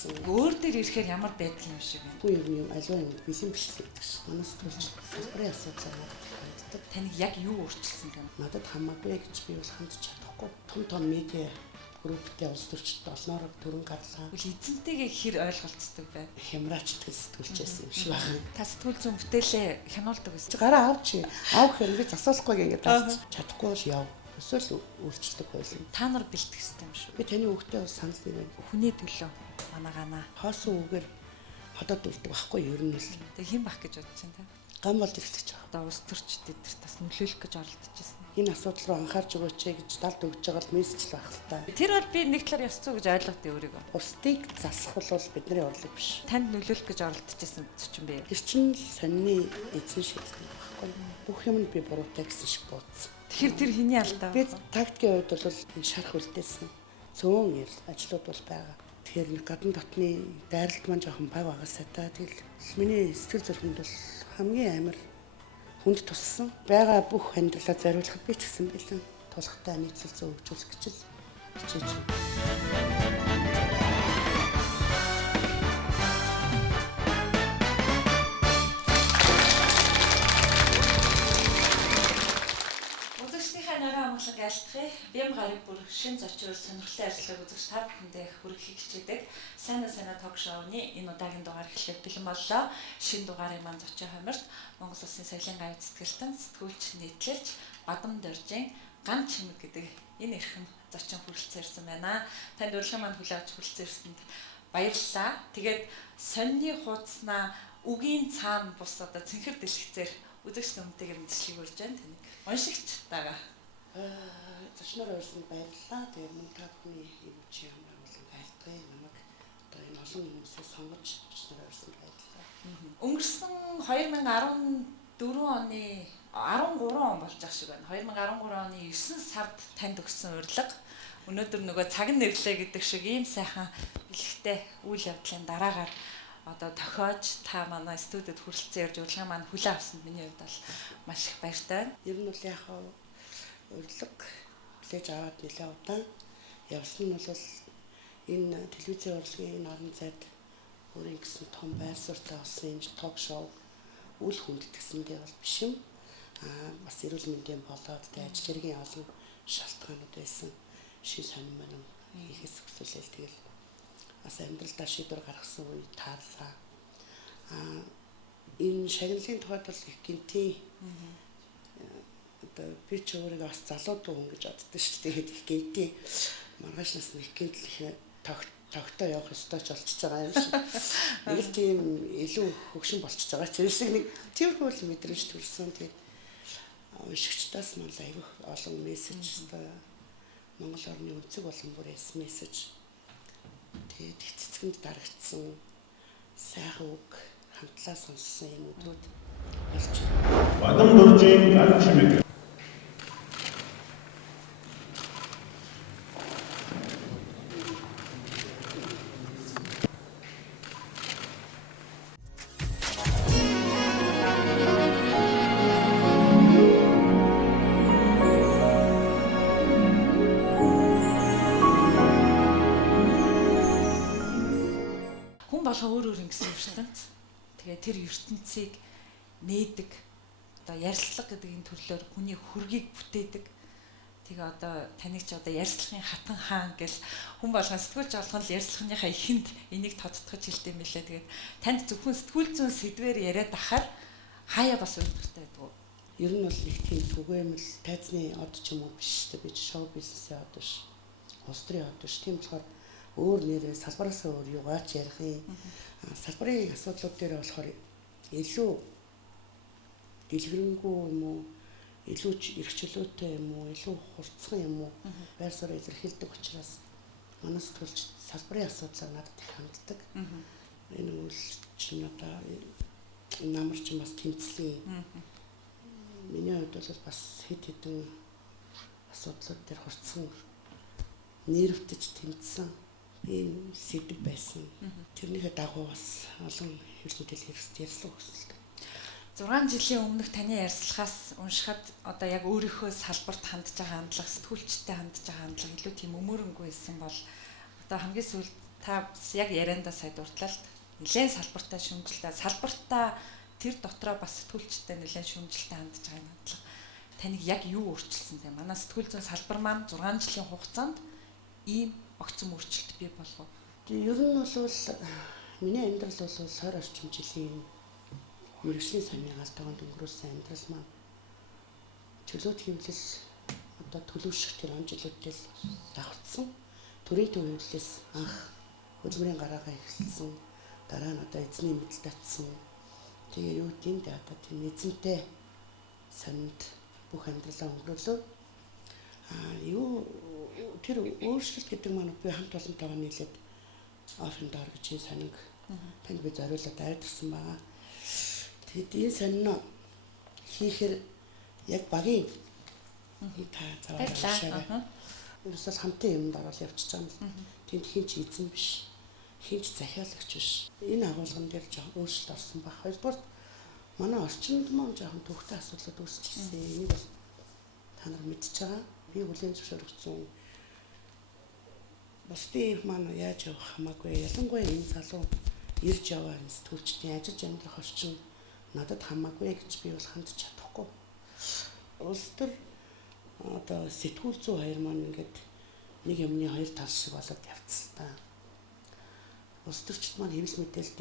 болцсон. Өөр дээр ирэхээр ямар байдал юм шиг байна. Үгүй юм аливаа юм бэлэн бичлэг гэдэг ш. Манай сэтгүүлч салбарын асуудал ханддаг. Таныг яг юу өөрчилсөн юм? Надад хамаагүй гэж би бол хандж чадахгүй. Том медиа групптэй улс төрчид олноор дөрөн гарлаа. Үгүй эзэнтэйгээ хэр ойлголцдог бай. Хямраач сэтгүүлчээс юм шиг байна. Та сэтгүүл зүйн бүтээлээ хянуулдаг гэсэн. Гараа авч авах хэрэг засуулахгүй ингээд авч чадахгүй бол яв. Эсвэл үйлчлдэг байлаа. Та нар бэлтгэх хэрэгтэй юм шүү. Би таны хүүхдээ бас санал нэг Хүний төлөө манаагаана. хоосон үгээр ходоод үлддэг байхгүй юу ер нь л. Тэг хэн бах гэж бодож байна те? Гам бол ирдэг ч Одоо улс төрчдөд тэр бас нөлөөлөх гэж оролдож байсан. энэ асуудал руу анхаарч өгөөч гэж далд өгж байгаа л мессеж л байх л та. Тэр бол би нэг талаар ёс зүй гэж ойлгодог өөрийгөө. Бусдыг засах бол бидний урлаг биш. Танд нөлөөлөх гэж оролдож байсан ч юм бэ. Тэр чинь сонины эзэн шийддэг байхгүй. Бүх юм нь би буруутай гэсэн шиг бууцсан. Тэгэхээр тэр хэний алдаа? Би тактикийн хувьд бол энэ шарах үлдээсэн. Цөөн ажлууд бол байгаа. Тэгэхээр нэг гадна дотны дайралт маань жоохон бага багасаа та тэгэл миний сэтгэл зүрхэнд бол хамгийн амар хүнд туссан. Бага бүх амьдралаа зориулахад би ч гэсэн бэлэн тулхтай нийтлэл зөө хөгжүүлэх гэж л хичээж байна. Айлтгая. Бям гарыг бүр шин зочиор сонирхолтой ажиллагааг үзэж та бүхэндээ хүргэхийг хичээдэг. Сайн ток шоуны энэ удаагийн дугаар эхлэхэд бэлэн боллоо. Шинэ дугаарын маань зочин хомирт Монгол Улсын соёлын гавь цэцгэлтэн сэтгүүлч нийтлэлч Бадам Доржийн Ган чимэг гэдэг энэ эрхэм зочин хүрэлцэн ирсэн байна. Танд урилгын маань хүлээж авч хүрэлцэн ирсэнд баярлалаа. Тэгээд сонины хуудаснаа үгийн цаана бус одоо цэнхэр дэлгэцээр үзэгч нүмтэйгээр мэдчлэг өрж байна. Тэнийг уншигч таага. Зочноор өрсөнд баярлалаа. Тэгээд мөн та бүхний юм чи ямар болон айлтгая намайг одоо энэ олон хүмүүсээс сонгож зочноор өрсөнд баярлалаа. Өнгөрсөн 2014 оны 13 он болж байгаа шиг байна. 2013 оны 9 сард танд өгсөн урилга. Өнөөдөр нөгөө цаг нь нэрлээ гэдэг шиг ийм сайхан бэлэгтэй үйл явдлын дараагаар одоо тохиож та манай студид хүрэлцэн ирж урилга маань хүлээн авсанд миний хувьд бол маш их баяртай байна. Ер нь бол яг урилга хүлээж аваад нэлээ удаан явсан нь бол энэ телевизийн урилгын энэ орон зайд өөрийн гэсэн том байр суурьтай болсон энэ ток шоу үл хүндэтгсэндээ бол биш юм. Бас эрүүл мэндийн болоод тэ аж хэргийн олон шалтгаанууд байсан. Шин сонин маань хийхээс хүсэлэл тэгэл бас амьдралдаа шийдвэр гаргасан үе таарлаа. Энэ шагналын тухайд бол их гинти одоо би ч өөрийгөө бас залуу дуу хүн гэж боддог шүү дээ. Тэгээд их гинти маргааш нас нэг гинтл их тогтоо явах ёстой ч болчихж байгаа юм шиг. Нэг л тийм илүү хөгшин болчихж байгаа ч шиг нэг тиймэрхүү л мэдрэмж төрсөн. Тэгээд уншигчдаас маань айвах олон мессеж одоо Монгол орны өнцөг болон бүрээс мессеж тэгээд их цэцгэнд дарагдсан сайхан үг хамтлаа сонссон юм өдрүүд болж байна. Бадам Доржийн Ган чимэг. Өөр ингэсэн ертөнц. Тэгээд тэр ертөнцийг нээдэг одоо ярьслага гэдэг энэ төрлөөр хүний хөргийг бүтээдэг. Тэгээ одоо таныг ч одоо ярьслахын хатан хаан гэл хүн болгон сэтгүүлч болгон л ярьслахныхаа ихэнд энийг тодтогч хэлдэг юм лээ. Тэгээд танд зөвхөн сэтгүүл зүйн сэдвээр яриад ахаар хаяа бас өөртөө байдаг. Ер нь бол нэг тийм түгээмэл тайзны од ч юм уу биш дээ. Би шоу бизнесээ од биш. Улс төрийн од биш. Тийм болохоор өөр нэрээ салбараас өөр юугаач ярих юм. Салбарын асуудлууд дээр болохоор илүү дэлгэрэнгүй юм уу, илүү эрх чөлөөтэй юм уу, илүү хурцхан юм уу байр суурь илэрхийлдэг учраас манай сэтгүүлч салбарын асуудлаар надад их ханддаг. Энэ үйл чинь одоо намарч бас тэмцлийн. Миний хувьд бол бас хэд хэдэн асуудлууд дээр хурцхан нэрвтэж тэмцсэн. Энэ сэдв байсан. Тэрнийхээ дагуу бас олон хэвлэлдэл ярьслах хүсэлтэй. 6 жилийн өмнөх таны ярьслахаас уншихад одоо яг өөрийнхөө салбарт хандж байгаа хандлага, сэтгүүлчтэй хандж байгаа хандлага илүү тийм өмөрөнгөө байсан бол одоо хамгийн сүүлд та яг яриандаа сая дурдлаа л нэлээд салбартаа шүмжилтэй салбартаа тэр дотроо бас сэтгүүлчтэй нэлээд шүмжилтэй хандж байгаа юм бодлоо. Таныг яг юу өөрчилсөн те? Манай сэтгүүл зүйн салбар маань 6 жилийн хугацаанд ийм огцом өөрчлөлт бий болов. Ер нь бол миний амьдрал бол 20 орчим жилийн мэргэжлийн сонирхолтой өнгөрөөсөн амьдрал маань чөлөөт хөвлөл одоо төлөвшөх тэр он жилүүдтэй давхцсан. Төрийн төв хөвлөлөөс анх хөдөлмөрийн гараагаа эхэлсэн. Дараа нь одоо эзний мэдэл татсан. Тэгээ юу гэдэм дэ одоо тийм эзэнтэй санд бүх амьдралаа өнгөрөөлөө. Юу тэр өөрчлөлт гэдэг маань би хамт олонтойгоо нийлээд оффен доор гэж сониг танд би зориулаад айдсан байгаа. Тэгэд энэ сонин хийхээр яг багийн та заваа. Ерөөсөө хамтын юмд орол явчихж байгаа юм. Тэнд хинч эзэн биш. Хинч захиалагч биш. Энэ агуулган дээр жоохон өөрчлөлт орсон баг. Хоёрдугаар манай орчинд маань жоохон төвхтэй асуудлууд үүсчихсэн. Энийг бол та нар мэдчихэж байгаа. Би хүлээн зөвшөөрөгдсөн. Бусдын маань яаж явах хамаагүй. Ялангуяа энэ залуу ирж яваа сэтгүүлчдийн ажиллаж амьдрах орчин надад хамаагүй гэж би бол хандж чадахгүй. Улс төр одоо сэтгүүл зүй хоёр маань ингээд нэг юмны хоёр тал шиг болоод явцсан та. Улс төрчд маань хэвлэл мэдээлэлд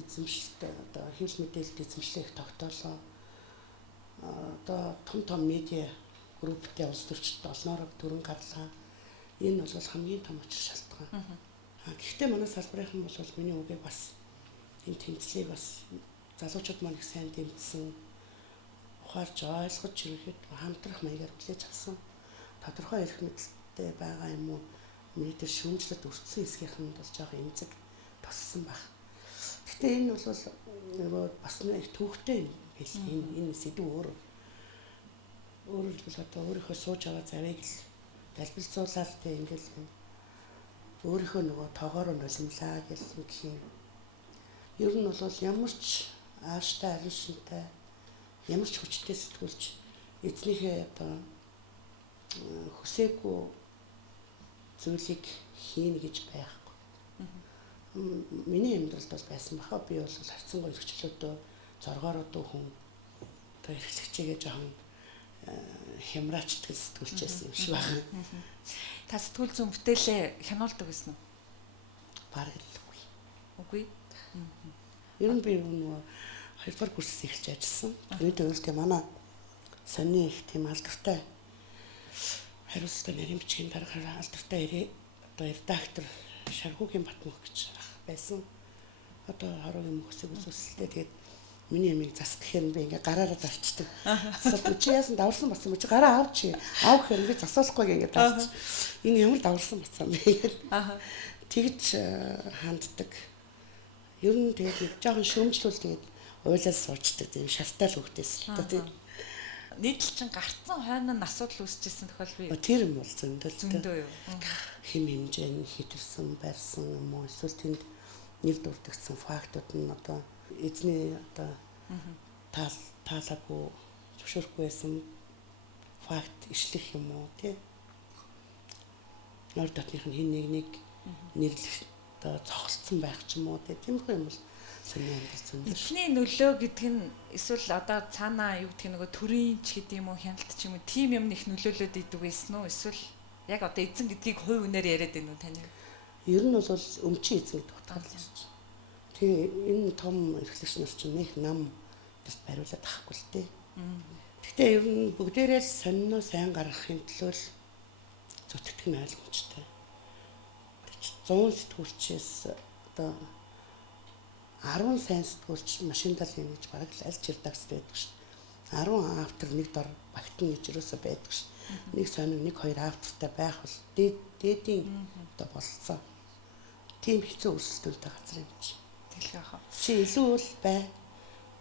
эзэмшилтэй одоо хэвлэл мэдээлэлд эзэмшлэх тогтоолоо одоо том медиа групптэй улс төрчд олноороо төрөн гарлаа. Энэ бол хамгийн том учир шалтгаан. Гэхдээ манай салбарын бол миний үгийг бас энэ тэмцлийг бас залуучууд маань их сайн дэмжсэн. Ухаарч ойлгож ирэхэд хамтрах маягаар хүлээж авсан. Тодорхой эрх мэдэлтэй байгаа юм уу? Миний тэр шүүмжлэлд өртсөн хэсгийнх нь бол жоохон эмзэг туссан баг. Гэхдээ энэ бол бас нэг төвхтэй юм биш. Энэ сэдв өөрөөр хэлбэл одоо өөрийнхөө сууж аваа завыг л далбилцуулаад тэ ингээл өөрийнхөө нөгөө тоогоор нь нулимлаа гэх юм. Ер нь бол ямар ч ааштай аришинтай ямар ч хүчтэй сэтгүүлч эзнийхээ одоо хүсээгүй зүйлийг хийнэ гэж байхгүй. Миний амьдралд бол байсан баха. Би бол харцангуй эрхчлөөдөө зоргоороо хүн одоо эрхлэгчээгээ жоохон хямраачдаг сэтгүүлч байсан юм шиг байна. Та сэтгүүл зүйн бүтээлээ хянуулдаг гэсэн үү? Бараг л үгүй. Үгүй. Ер нь би нөгөө 2 дугаар курсээс эхэлж ажилласан. Үед өөртөө манай сонины их тийм алдартай хариуцлага нарийн бичгийн дарга алдартай одоо редактор Шаргуугийн Батмөх гэж байсан. Одоо хороогийн мөхсөг үзүүлсэлтэй тэгээд миний ямиг зас гэхээр би ингээ гараараа дарчдаг. Асуулт чи яасан даварсан бацсан чи гараа авч аав гэхээр би засуулахгүй ингээ дарч. Энэ ямар даварсан бацсан бэ гэдэг. Тэгж ханддаг. Ер нь тэгээд жоохон шөөмжлүүл тэгээд уйлал суучдаг тийм шалтгаал хөвгтэйс л тийм. Нийтлэл чин гарцсан хойно нь асуудал үүсчихсэн тохиол би. Тэр юм бол зөндөө юу? Хэм хэмжээний хитэрсэн барьсан юм уу эсвэл тэнд нэр дурдгдсан фактууд нь одоо эзний одоо таалаагүй зөвшөөрөхгүй байсан факт ишлэх юм уу тий. Нор дотных нь хин нэг нэрлэх одоо цогцолцсон байх ч юм уу тий. Тиймэрхүү юм бол сони амьдрал зөндөө. Эзний нөлөө гэдэг нь эсвэл одоо цаанаа юу гэдэг нөгөө төрийн ч гэдэг юм уу хяналт ч юм уу тийм юм их нөлөөлөд идэг байсан уу эсвэл яг одоо эзэн гэдгийг хувь үнээр яриад байна уу тань? Ер нь бол өмчийн эзэн гэдэг утгаар л ярьж. Тэгээ энэ том эрхлэгч нар чинь нэг нам гэж бариулаад авахгүй л дээ. Гэхдээ ер нь бүгдээрээ л сонино сайн гаргахын төлөө зүтгэх нь ойлгомжтой. 100 сэтгүүлчээс одоо 10 сайн сэтгүүлч машиндал юм гэж бараг л аль ч редакц байдаг шүү. 10 автор нэг дор багтна гэж юусоо байдаг шүү. Нэг сонин нэг хоёр автортай байх бол дээдийн одоо болцсон. Тийм хэцүү өрсөлдөөнтэй газар юм чи. Тэглэх яах вэ? Чи илүү л бай.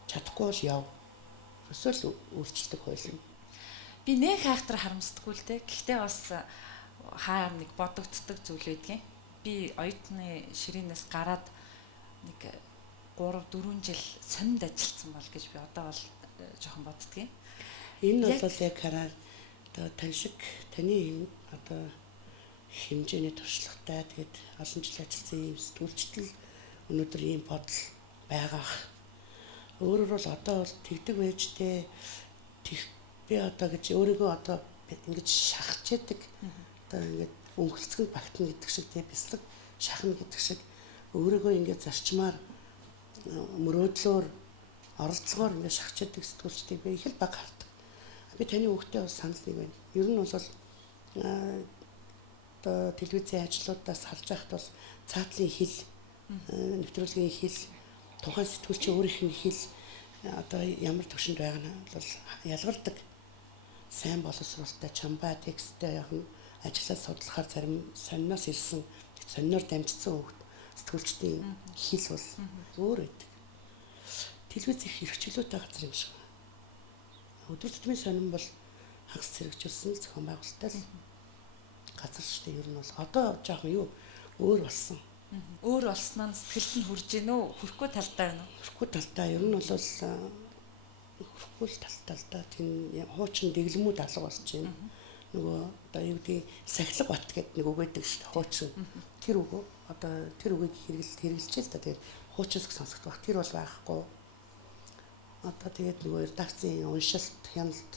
Чадахгүй л яв. Өсөөл үйлчлдэг хууль юм. Би нэг хайхтар харамсдаггүй л дээ. Гэхдээ бас хаа нэг бодогддог зүйл байдгийн. Би оюутны ширээнээс гараад нэг 3-4 жил сонинд ажилласан бол гэж би одоо бол жоохон боддгийн. Энэ бол яг хараад одоо тань шиг таны одоо хэмжээний туршлагатай тэгээд олон жил ажилласан ийм сэтгүүлчдэл өнөөдөр ийм бодол байгаах. Өөрөөр бол одоо бол тэгдэг байжтэй би одоо гэж өөрийгөө одоо ингэж шахаж яадаг. Одоо ингэж өнгөлцгөнд багтна гэдэг шиг тийм бяцлаг шахна гэдэг шиг өөрийгөө ингэж зарчмаар мөрөөдлөөр оролдлогоор ингэ шахаж яадаг сэтгүүлчдийг би их л баг хардаг. Би таны хүүхдээ бас санал нэг байна. Ер нь бол одоо телевизийн ажлуудаас харж байхад бол цаатлын хэл, нэвтрүүлгийн хэл, тухайн сэтгүүлчийн өөрийнх нь хэл одоо ямар төвшөнд байгаа нь бол ялгардаг. Сайн боловсруулалттай, чамбаа тексттэй яг нь ажиллаж судлахаар зарим сонноос ирсэн, сонноор дамжсан хөвгт сэтгүүлчдийн хэл бол өөр байдаг. Телевиз их хэрэгчлөөтэй газар юм шиг. Өдөр тутмын сонин бол хагас зэрэгжүүлсэн зохион байгуулалттай л газар шүү дээ. Ер нь бол одоо жоохон юу өөр болсон. Өөр болсноо сэтгэлд нь хүрж гин үү? Хүрхгүй талдаа байна уу? Хүрхгүй талдаа ер нь бол хүрхгүй талдаа тийм хуучин дэглэмүүд алга болж байна. Нөгөө одоо юу гэдэг сахилга бат гэдэг нэг үг байдаг шүү дээ. Хуучин. Тэр үг одоо тэр үгийг хэрэгжилж л да. Тэгээд хуучинс гэж сонсогдох бах. Тэр бол байхгүй. Одоо тэгээд нөгөө редакцийн уншилт, хяналт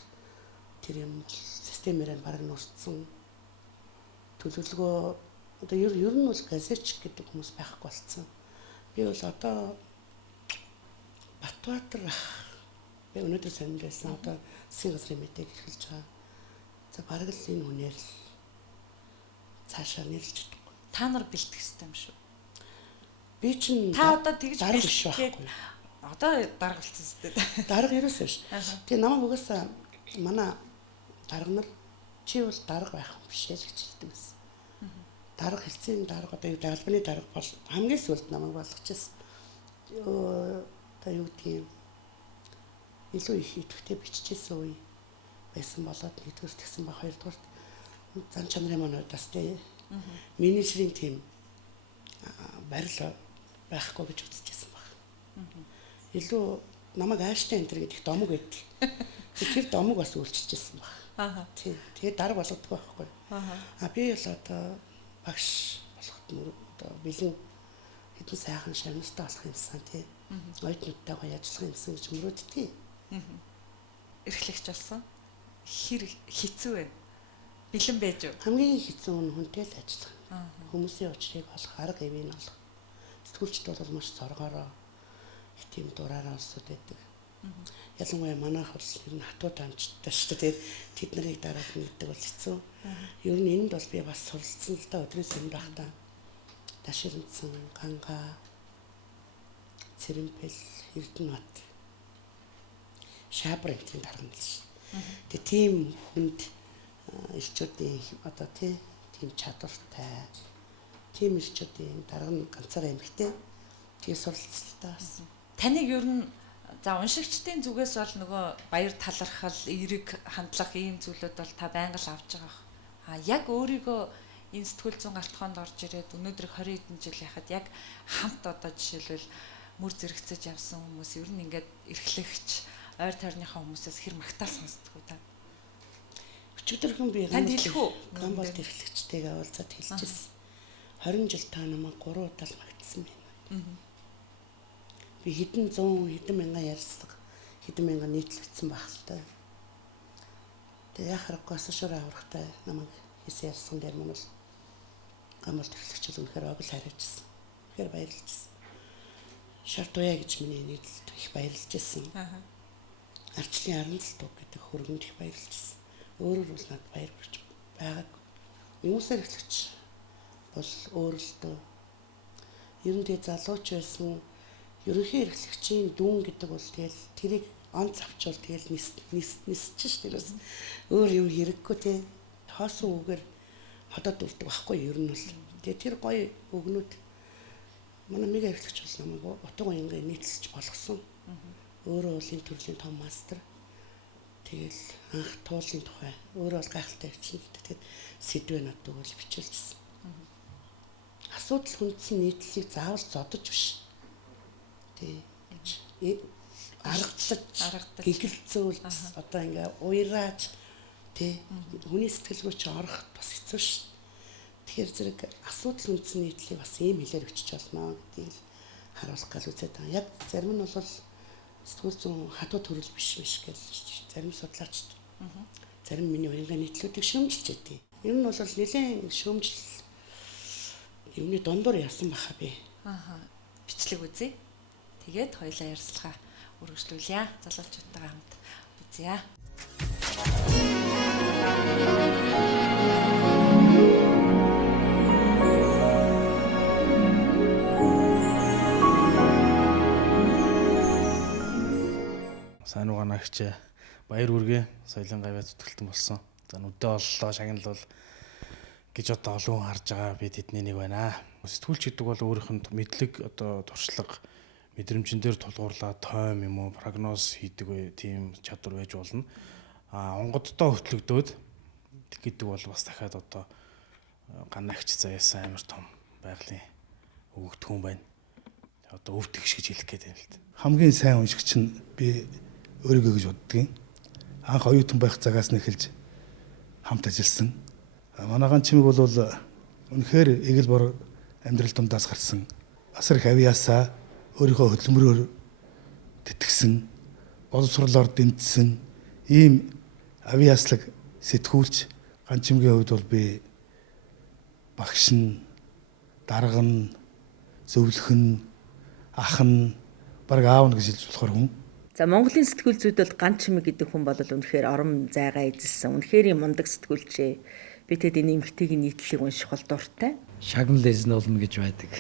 тэр юм системээр баг нурцсан. Төлөвлөгөө одоо ер нь бол газетч гэдэг хүмүүс байхгүй болсон. Би бол одоо Батбаатар би өнөөдөр сонирхсан одоо засгийн газрын мэдээг эрхэлж байгаа. За бараг л энэ хүнээр л цаашаа нэрлж чадахгүй. Та нар бэлтгэх хэрэгтэй юм шүү. Би чинь та одоо тэгж бэлтгэх одоо дарга болсон зү. Дарга ерөөсөө ш. Тэгээ намайг угаасаа манай дарга нар чи бол дарга байх юм биш ээ гэж хэлдэг байсан. Дарга хэлцэн дарга одоо юу албаны дарга бол хамгийн сүлд намайг болгочихсон. Одоо юу тийм илүү их идэвхтэй биччихсэн үе байсан болоод нэгдүгээр тэгсэн ба хоёрдугаар зан чанарын манайдаас тийм менежерийн тим барил байхгүй гэж үзчихсэн баг. Илүү намайг ааштай энэ төр гэдэг домог байдаг. Тэр домог бас үйлчилжсэн баг. Тийм. Тэгээ дарга болгодог байхгүй. Би бол одоо багш болоход одоо бэлэн хэдэн сайхан шавнастай болох юмсан тийм. Оюутнуудтайгаа ажиллах юмсан гэж мөрөөддөг. Эрхлэгч болсон. Хэр хэцүү вэ? Бэлэн байж юу? Хамгийн хэцүү нь хүнтэй л ажиллах. Хүмүүсийн учрыг олох, арга ивийг олох. Сэтгүүлчд бол маш зоргоороо их тийм дураараа олсод байдаг. Ялангуяа манайх бол ер нь хатууд амжтай шүү дээ. Тэд нарыг дараах нэгдэг бол хэцүү. Ер нь энд бол би бас суралцсан л да өдрөөс өмнө байхдаа Таширнцэн, Ганга, Цэрэмпэл, Эрдэнэбат, Шаабрын дарга нь л шүү. Тэгээ тийм хүнд элчүүдийн одоо тийм чадвартай тийм элчүүдийн дарга нь ганцаараа эмхтэй тэгээ суралцлаа бас. Таныг ер нь за уншигчдын зүгээс бол нөгөө баяр талархал, эерэг хандлах ийм зүйлүүд бол та байнга л авч байгаа. Яг өөрийгөө энэ сэтгүүл зүйн галтгоонд орж ирээд өнөөдөр 20 хэдэн жил яхад яг хамт одоо жишээлбэл мөр зэрэгцэж явсан хүмүүс ер нь ингээд эрхлэгч ойр тойрныхаа хүмүүсээс хэр магтаал сонсдгоо та. Өчигдөрхөн би гамбалт эрхлэгчтэйгээ уулзаад хэлчихсэн. 20 жил та намайг 3 удаа л магтсан байна. Би хэдэн 100 хэдэн мянган ярьсан хэдэн мянган нийтлэгдсэн байх л та. Тэгээ яхахгүй асуушаар аврахтай намайг хийсэн ярьсан дээр мөн бол гамбалт эрхлэгч үнэхээр огт хариуцсан. Тэгэхээр баярлжсэн. Шарт уяа гэж миний нийтлэлд их баярлжсэн. Арчлын аранцал дуу гэдэг хөргөнд их баярлжсэн. Өөрөөр бол надад баяр хүрч байгааг. Хүмүүсээр эрхлэгч бол өөрөлдөө ер нь тэгээ залууч байсан ерөнхий эрхлэгчийн дүүн гэдэг бол тэгэл тэрийг онц авчвал тэгэл нисэж шүү дээ. Өөр юм хэрэггүй те хоосон үгээр ходоод үрдэг байхгүй ер нь бол. Тэгээ тэр гоё өгнүүд манай мега эрхлэгч бол намайг утга уянгаа нийтлэлж болгосон. Өөрөө бол энэ төрлийн том мастер. Тэгэл анх туулын тухай өөрөө бол гайхалтай хичнээн. Тэгээд сэдвээ надад өгөөл бичүүлсэн. Асуудал хүндсэн нийтлэлийг заавал зодож биш. Тэг аргадлаж гэгэлцүүлж одоо ингээ уйрааж тэг хүний сэтгэлгүйч орох бас хэцүү ш. Тэгэхээр зэрэг асуудал үндсэн нийтлийг бас ийм хэлээр өчөж болно гэдгийг харуулах гал үзээд байгаа. Яг зарим нь бол сэтгүүл зүйн хатуу төрөл биш гэж зарим судлаачд зарим миний уянгаа нийтлүүдийг шүүмжилж байдгийг. Ер нь бол нэлээд шүүмжил юмны дондор явсан баха би. Бичлэг үзье. Тэгээд хоёулаа ярилцлага үргэлжлүүлье. Залуучуудтайгаа хамт үзье. Сайн угаанагч Баяр үргээ соёлын гавьяа зүтгэлтэн болсон. За нүдээ оллоо шагналал гэж одоо олон хүн харж байгаа би тэдний нэг байна. Сэтгүүлч гэдэг бол өөрийнх нь мэдлэг одоо туршлага мэдрэмжэн дээр тулгуурлаад тойм юм уу прогноз хийдэг бай тийм чадвар байж болно. Онгоддоо хөтлөгдөөд гэдэг бол бас дахиад одоо ганагч заяасан амар том байгалийн өгөгдөхүүн байна. Одоо өв тэгш гэж хэлэх гээд байна л да. Хамгийн сайн уншигч нь би өөрийгөө гэж боддгийн. Анх оюутан байх цагаас нь эхэлж хамт ажилласан. Манай ганц чимэг бол үнэхээр эгэл бор амьдрал дундаас гарсан. Асар их авьяасаа өөрийнхөө хөдөлмөрөөр тэтгсэн, боловсруулаар дэмжсэн ийм авьяаслаг сэтгүүлч ганц чимгийн хувьд бол би багш нь, дарга нь, зөвлөх нь, ах нь, бараг аав нь гэж хэлж болохоор хүн. За Монголын сэтгүүлчүүд бол ганц чимэг гэдэг хүн бол үнэхээр орон зайгаа эзэлсэн. Үнэхээр мундаг сэтгүүлчээ. Би тэд энэ эмгтээгийн нийтлэлийг унших бол дуртай. Шагнал эзэн болно гэж байдаг.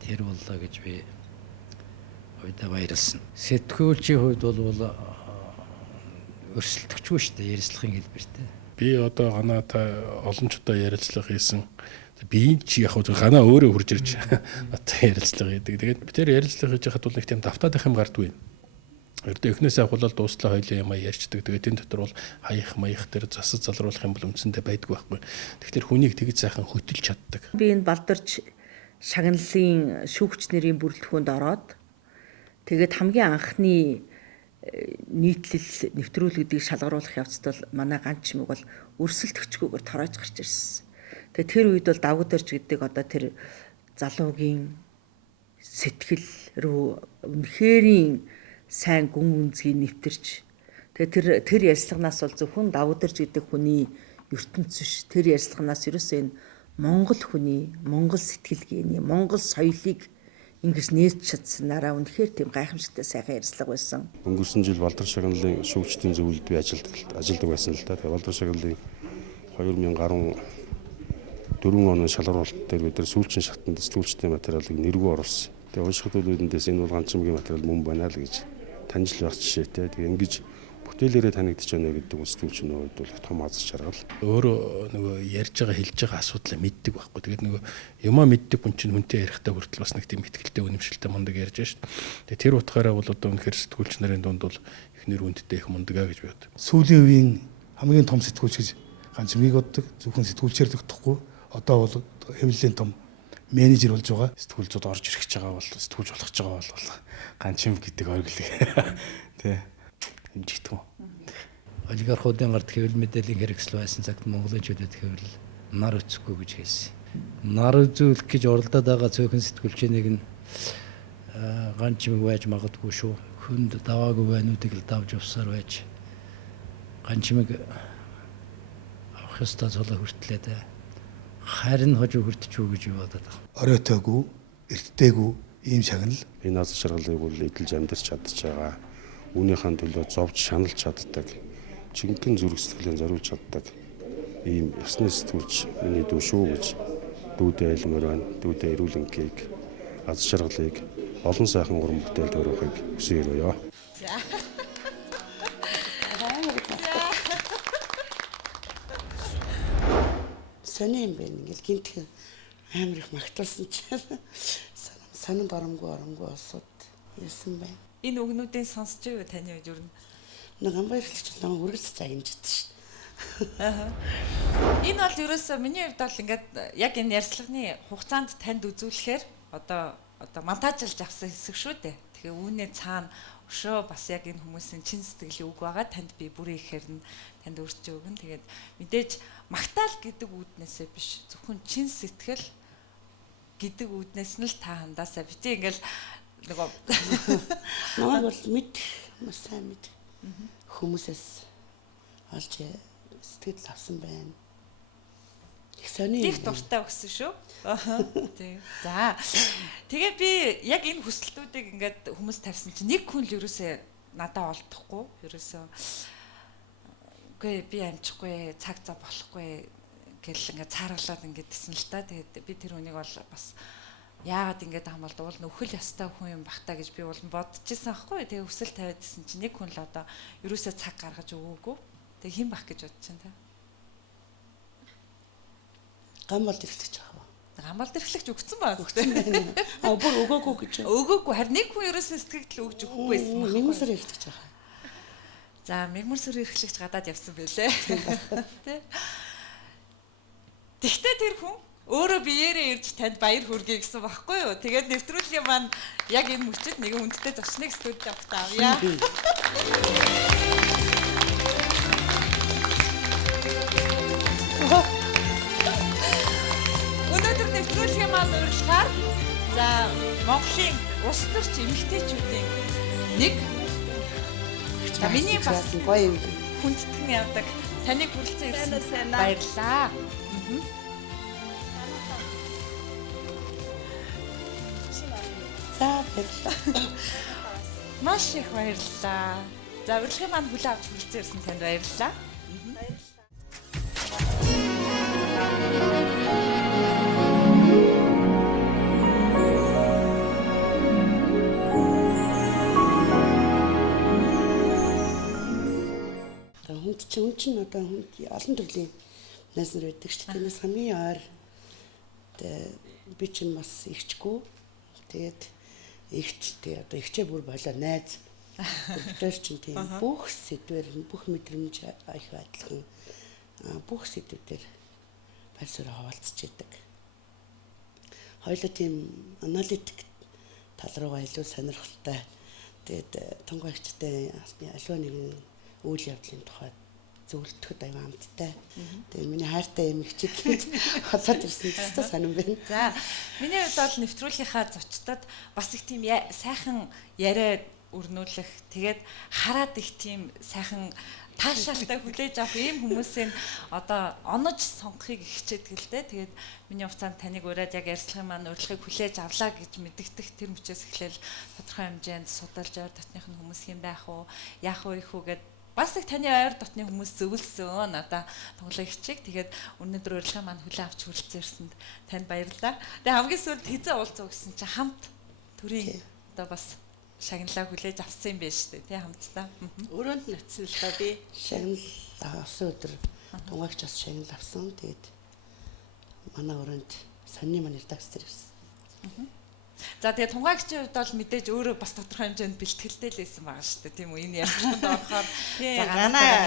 Тэр боллоо гэж би ойдоо баярлсан. Сэтгүүлчийн хувьд бол өрсөлдөгчгүй шүү дээ ярилцлагын хэлбэртэй. Би одоо ганаатай олон ч удаа ярилцлага хийсэн. Би чи яг ганаа өөрөө хурж ирж одоо ярилцлага хийдэг. Тэгээд би тэр ярилцлага хийж хахад бол нэг тийм давтаад их юм гардгүй. Эрдэ эхнээс авахлал дуустлаа хоёлын юм ярьчдаг. Тэгээд энэ дотор бол хаях маях дээр засаж залруулах юм бол үндсэндээ байдгүй байхгүй. Тэгэхээр хүнийг тэгж сайхан хөтөлж чаддаг. Би энэ балдарч шагналын шүүгч нарын бүрэлдэхүүнд ороод тэгээд хамгийн анхны нийтлэл нэвтрүүлгүүдийг шалгаруулах явцад бол манай ганц чимэг бол өрсөлдөгчгүйгээр тороож гарч ирсэн. Тэгээд тэр үед бол давгодарч гэдэг одоо тэр залуугийн сэтгэл рүү үнэхэрийн сайн гүн үнцгийг нэвтэрч тэгээд тэр ярьцлаганаас бол зөвхөн давгодарч гэдэг хүний ертөнц биш. Тэр ярьцлаганаас ерөөсөө энэ Монгол хүний, Монгол сэтгэлгээний, Монгол соёлыг ингэж нээж чадсанараа үнэхээр тийм гайхамшигтай сайхан ярьцлага байсан. Өнгөрсөн жил Балдар шагналын шүүгчдийн зөвлөлд би ажилладаг байсан л да. Тэгээд Балдар шагналын 2014 оны шалгаруулалт дээр бид нар сүүлчийн шатанд сэтгүүлчдийн материалыг нэргүй оруулсан. Тэгээд уншихад үднээс энэ бол ганц чимгийн материал мөн байна л гэж таньж л бас жишээтэй. Тэгээд ингэж бүтээлээрээ танигдчих байна гэдэг сэтгүүлчийн хувьд бол том аз жаргал. Өөрөө нөгөө ярьж байгаа хэлж байгаа асуудлаа мэддэг байхгүй. Тэгээд нөгөө юмаа мэддэг хүн чинь хүнтэй ярихдаа хүртэл бас нэг тийм ихтгэлтэй үнэмшилтэй мундаг ярьж шít. Тэгээд тэр утгаараа бол одоо үнэхээр сэтгүүлч нарын дунд бол эхнэр хүндтэй их мундага гэж бод. Сүүлийн үеийн хамгийн том сэтгүүлч гэж ганц чимгийг боддог. Зөвхөн сэтгүүлчээр дэгдэхгүй. Одоо бол хэвлэлийн том менежер болж байгаа. Сэтгүүлчүүд орж ирэх гэж байгаа бол сэтгүүлч болох гэж байгаа бол ганц чимэг гэдэг ойлголыг тий хэмжигдэх үү. Олигархуудын гард хэвлэл мэдээллийн хэрэгсэл байсан цагт монголчуудад хэвлэл нар үцэхгүй гэж хэлсэн. Нар үзүүлэх гэж оролдоод байгаа цөөхөн сэтгүүлчнийг нь ганц чимэг байж магадгүй шүү. Хүнд даваагүй байнуудыг л давж явсаар байж ганц чимэг авах ёстой цолоо хүртлээ дээ. Харин хожуу хүртчихүү гэж бодоод байгаа. Оройтойгүй, эрттэйгүй ийм шагнал. Энэ аз жаргалыг бол эдэлж амьдарч чадчихагаа. Үүнийхэн төлөө зовж шаналж чаддаг. Жинхэнэ зүрх сэтгэлээ зориулж чаддаг. Ийм ясны сэтгүүлч миний дүү шүү гэж дүүдээ айлмаар байна. Дүүдээ эрүүл энхийг аз жаргалыг олон сайхан уран бүтээлд өргөхийг хүсье. Сони юм байна. Ингээл гинт амар их магтуулсан чинь санан барамгүй осууд ярьсан байна. Энэ үгнүүдийн сонсч юу таны үед юу? Нэг амбайрлагч намайг үргэлж загинждаг шүү. Энэ бол ерөөсөө миний хувьд бол ингээд яг энэ ярьцлагын хугацаанд танд үзүүлэхээр одоо монтажлж авсан хэсэг шүү дээ. Тэгэхээр үүнээ цаана өшөө бас яг энэ хүмүүсийн чин сэтгэлийн үг байгаа. Танд би бүрээ ихээр нь танд өрч өгнө. Тэгээд мэдээж магтаал гэдэг үүднээсээ биш зөвхөн чин сэтгэл гэдэг үүднээс нь л та хандаасаа бити ингээл нөгөө намайг бол мэд маш сайн мэд хүмүүсээс олж сэтгэл авсан байна. Их сони их дуртай өгсөн шүү. Тийм. За. Тэгээ би яг энэ хүсэлтүүдийг ингээд хүмүүс тавьсан чинь нэг хүн л ерөөсөө надад олдохгүй. Ерөөсөө үгүй би амжихгүй, цаг зав болохгүй гэл ингээд цааргалаад ингээд тэсэн л та. Тэгээд би тэр үнийг бол бас яагаад ингээд хамаал дуул нөхөл ястай хүн юм бахтаа гэж би бол бодчихсан аахгүй. Тэгээ хүсэл тавиадсэн чинь нэг хүн л одоо ерөөсөө цаг гаргаж өгөөгүй. Тэгээ хэн бах гэж бодож чинь та. Гамбал дэрхлэгч байгаа. Гамбал дэрхлэгч өгсөн баа. Бүр өгөөгүй гэж. Өгөөгүй харин нэг хүн ерөөсөө сэтгэл өгж өгөхгүй байсан байна. Мэгмэрсэр эрхлэгч байгаа. За мэгмэрсэр эрхлэгч гадаад явсан байлээ. Тэ. Тэгтээ тэр хүн өөрөө биеэрээ ирж танд баяр хүргэе гэсэн багхгүй юу? Тэгээд нэвтрүүлгийн маань яг энэ мөчөд нэгэн хүндтэй зочныг студид автаавъя. Өнөөдөр нэвтрүүлгийн маань урилгаар за Монголын улс төрч эмэгтэйчүүдийн нэг за миний бас гоё юм. хүндэтгэн явдаг таныг хүрэлцэн ирсэн баярлалаа. За баярлалаа. Маш их баярлалаа. За урилгын маань хүлээн авч хүрэлцэн ирсэн танд баярлалаа. Хүн чинь одоо олон төрлийн найз нар байдаг шүү дээ. Тэрнээс хамгийн ойр би чинь бас ихчгүй. Тэгээд ихчтэй одоо ихчээ бүр болоо найз. Өдөр чинь тийм бүх сэдвэр бүх мэдрэмж их адилхан бүх сэдвүүдээр байсаар хаваалцж идэг. Хоёулаа тийм аналитик тал руугаа илүү сонирхолтой. Тэгээд тунгаагчтай аливаа нэгэн үйл явдлын тухай зөвлөлтөд аюу амттай. Тэгээ миний хайртай эмэгчид хадаад ирсэн гэсэн сонирн байна. За миний хувьд бол нэвтрүүлгийнхаа зочдод бас их тийм сайхан яриа өрнүүлэх тэгээд хараад их тийм сайхан таашаалтай хүлээж авах ийм хүмүүсийн одоо онож сонгохыг хичээдэг л дээ. Тэгээд миний хугацаанд таныг ураад яг ярьцлагын маань урилгыг хүлээж авлаа гэж мэддэгдэх тэр мөчөөс эхлээл тодорхой хэмжээнд судалж ойр дотных нь хүмүүс юм байх уу, яах вэ их үү гэд бас их таны ойр дотны хүмүүс зөвлөсөн надаа тоглоом хичээг. Тэгээд өнөөдөр урилгын маань хүлээн авч хүрэлцэн ирсэнд танд баярлалаа. Тэгээд хамгийн сүүлд хизээ уулзах гэсэн чинь хамт төрийн одоо бас шагналаа хүлээж авсан юм байна шүү дээ. Тий хамтдаа. Өрөөнд нөтсөн л та би шагнал авсан өдөр тунгаагч бас шагнал авсан. Тэгээд манай өрөөнд сонины маань редактор ирсэн. За тэгээ тунгаагчийн хувьд бол мэдээж өөрөө бас тодорхой хэмжээнд бэлтгэлтэй л байсан байгаа шүү дээ. Тийм үү? Энэ ярилцлаганд орохоор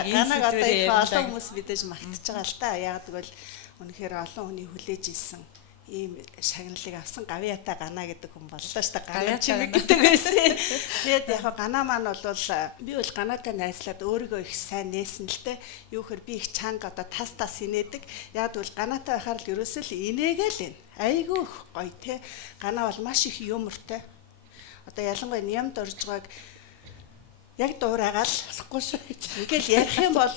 ганаг одоо их олон хүмүүс мэдээж мартаж байгаа л та. Яг гэвэл үнэхээр олон хүний хүлээж ирсэн ийм шагналыг авсан гавьяата гана гэдэг хүн боллоо шүү дээ. Гана чимэг гэдэг байсан. Тэгээд яг гана маань бол би бол ганаатай найзлаад өөрийгөө их сайн нээсэн л дээ. Юу гэхээр би их чанга одоо тас инээдэг. Яг гэвэл ганаатай байхаар л ерөөсөө л инээгээл энэ. Айгүй их гоё те. Ганаа бол маш их юмртай. Одоо ялангуяа нямд орж байгааг яг дуурайгаал болохгүй шүү гэж. Ингээл ярих юм бол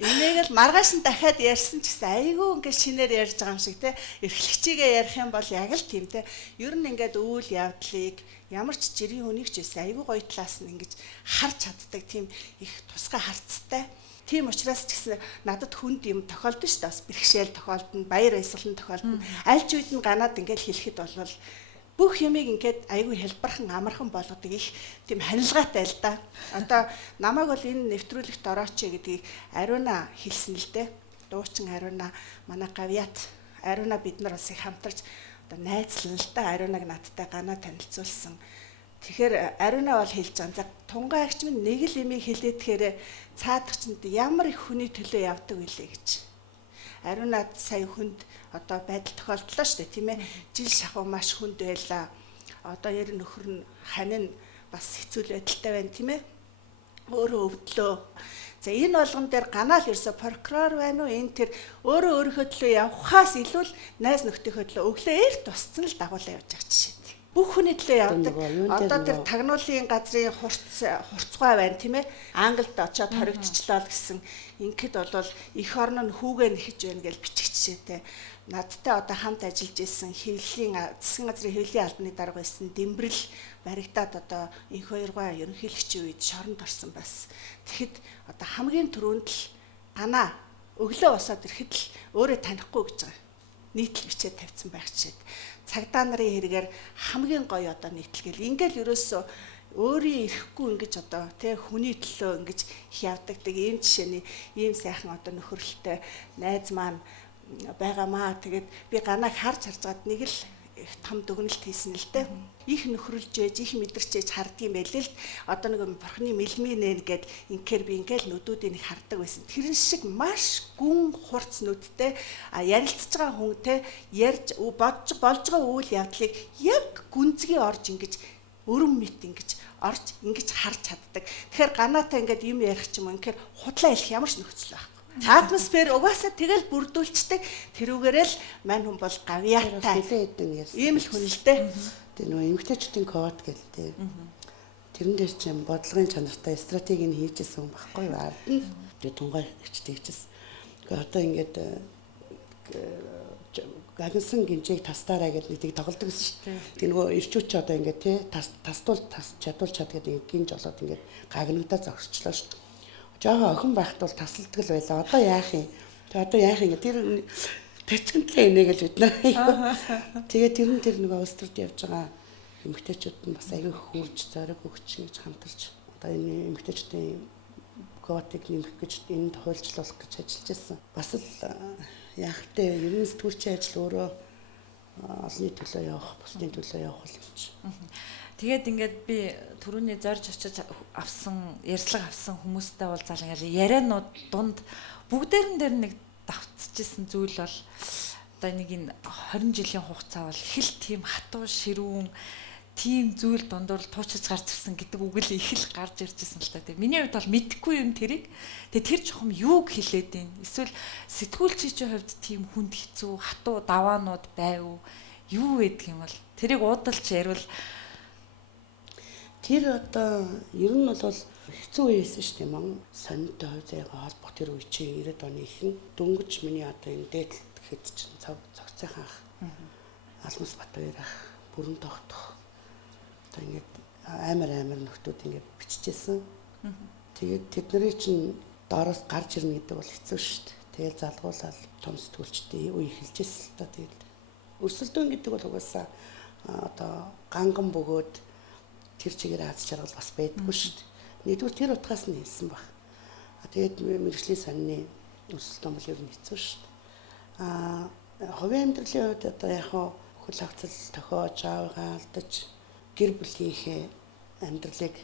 энийгэл маргааш нь дахиад ярьсан ч гэсэн айгүй ингээд шинээр ярьж байгаа юм шиг те. Эрхлэгчийгээ ярих юм бол яг л тийм те. Ер нь ингээд үйл явдлыг ямар ч жирийн хүнийг ч байсан айгүй гоё талаас нь ингэж харж чаддаг тийм их тусгай харцтай. Тийм учраас ч гэсэн надад хүнд юм тохиолдсон шүү дээ. Бас бэрхшээл тохиолдно, баяр баясгалан тохиолдно. Аль ч үед нь ганаад ингээд хэлэхэд бол бүх юмыг ингээд айгүй хэлбархан амархан болгодог их тийм ханилгаатай л да. Одоо намайг бол энэ нэвтрүүлэгт орооч гэдгийг Ариуна хэлсэн л дээ. Дуучин Ариуна, манай гавьяат Ариуна бид нар бас их хамтарч одоо найзлан л да. Ариунаг надтай ганаа танилцуулсан. Тэгэхээр Ариуна бол хэлж байгаа. За тунгаагч минь нэг л имийг хэлээд тэгэхээр цаадагчд ямар их хүний төлөө явдаг вүлээ гэж. Ариунад сая хүнд одоо байдал тохиолдлоо шүү дээ тийм ээ. Жил шахуу маш хүнд байлаа. Одоо ер нь нөхөр нь хань нь бас хэцүү байдалтай байна тийм ээ. Өөрөө өвдлөө. За энэ болгон дээр ганаал ерөөсө прокурор байна уу? Энэ тэр өөрөө өөрийнхөө төлөө явхаас илүү найз нөхдийнхөө төлөө өглөө эрт тусцсан л дагуулаа явж байгаа жишээ. Бүх хүний төлөө явдаг. Одоо тэр тагнуулын газрын хурцгай байна тийм ээ. Англид очиод хоригдчихлоо гэсэн. Ингээд болвол эх орн нь хүүгээ нэхэж байна гэж бичих жишээтэй. Надтай одоо хамт ажиллаж исэн хэвлэлийн засгийн газрын хэвлэлийн албаны дарга байсан Дэмбэрэл баригдаад одоо энх хоёргаа ерөнхийлөгчийн үед шоронд орсон бас. Тэгэхэд одоо хамгийн түрүүнд л ганаа өглөө босоод ирэхэд л өөрөө танихгүй гэж байгаа. Нийтлэл бичээд тавьсан байх чишээд. Цагдаа нарын хэрэгээр хамгийн гоё одоо нийтлэл ингээл ерөөсөө өөрийн ирэхгүй ингэж одоо тий хүний төлөө ингэж явдаг ийм жишээний ийм сайхан одоо нөхөрлөлтэй найз маань байгаамаа. Тэгээд би ганааг харж гад нэг л том дүгнэлт хийсэн л дээ. Их нөхрөлж ээж, их мэдэрч ээж хардсан байлээ л. Одоо нэг бурхны мэлмийнэ гэд инхээр би ингээл нүдүүдийг нэг хардаг байсан. Тэрэн шиг маш гүн хурц нүдтэй ярилцж байгаа хүн те ярьж болж байгаа үйл явдлыг яг гүнзгий орж ингэж өрөм мэт ингэж орж ингэж харж чаддаг. Тэгэхээр ганаатай ингээд юм ярих ч юм инхээр худлаа хэлэх ямар ч нөхцөл байхгүй. Атмосфер угаасаа тэгэл бүрдүүлцдэг. Тэрүүгээрэл мань хүн бол гавьяатай. Ийм л хүн л дээ. Тэр нөө эмгтээчдийн код гэлтэй. Тэрэн дээр чинь бодлогын чанартай стратегийг хийжсэн хүн байхгүй юу? Ард нь тэр тунгаа хичтэй хийжсэн. Гэхдээ одоо ингээд гагнсан гинжийг тастаараа гэдэг нэг тоглодог гэсэн шүү дээ. Тэр нөгөө ирчүүч одоо ингээд тий тастуул чадуулж чадгээд гинж болоод ингээд гагнагдаа зогсчлоо шүү дээ. Жага охин байхад бол тасалдаг л байлаа. Одоо яах юм? Одоо яах юм? Тэр тачгинтлаа инэ гэж биднэ. Тэгээд тэр нөгөө өстрөд явж байгаа эмэгтэйчүүд нь бас аягүй хурж зориг өгч гэж хамтарч одоо энэ эмэгтэйчдийн квотыг нэмэх гэж энд хуульчлуулах гэж ажиллаж байсан. Бас л яах вэ? Ерөн сэтгүүлчийн ажил өөрөө олонний төлөө явах, бусдын төлөө явах юм чи. Тэгээд ингээд би түрүүний зорж очиж авсан, ярьслага авсан хүмүүстэй уулзаал ингээд ярианууд дунд бүгдээрэн дээр нэг давтчихсан зүйл бол одоо нэг энэ 20 жилийн хугацаа бол их л тийм хатуу ширүүн тийм зүйл дундуур туучиж гарч ирсэн гэдэг үг л их л гарч иржсэн л та. Тэгээ миний хувьд бол мэдэхгүй юм тэрийг. Тэгээ тэр жоохон юуг хэлээд байна? Эсвэл сэтгүүлчийн хувьд тийм хүнд хэцүү хатуу даваанууд байв юу гэдэг юм бол тэрийг уудалж ярил. Тэр одоо ер нь бол хэцүү үеэсэн шүү дээ. Ман сонинтой хойзойгоо холбох тэр үе чинь 90-ад оны ихэнх дөнгөж миний одоо энэ дээдлэлт хэд чинь цогцойхон ах. Алмас Батбаяр ах бүрэн тогтох. Одоо ингээд амар нөхдүүд ингээд биччихсэн. Тэгээд тэдний чинь доороос гарч ирнэ гэдэг бол хэцүү шүү дээ. Тэгэл залгуулаад том сэтгүүлчтэй үе эхэлжсэн л та. Тэгэл өрсөлдөөн гэдэг бол угаасаа одоо ганган бөгөөд тэр чигээр аз жаргал бас байдаггүй шүү дээ. Нэгдүгээр тэр утгаас нь хэлсэн баг. Тэгээд мэргэжлийн санины өсөлтөн бол ер нь хэцүү шүү дээ. Хувийн амьдралын хувьд одоо яг бүхэл хавцал тохиож аавыгаа алдаж гэр бүлийнхээ амьдралыг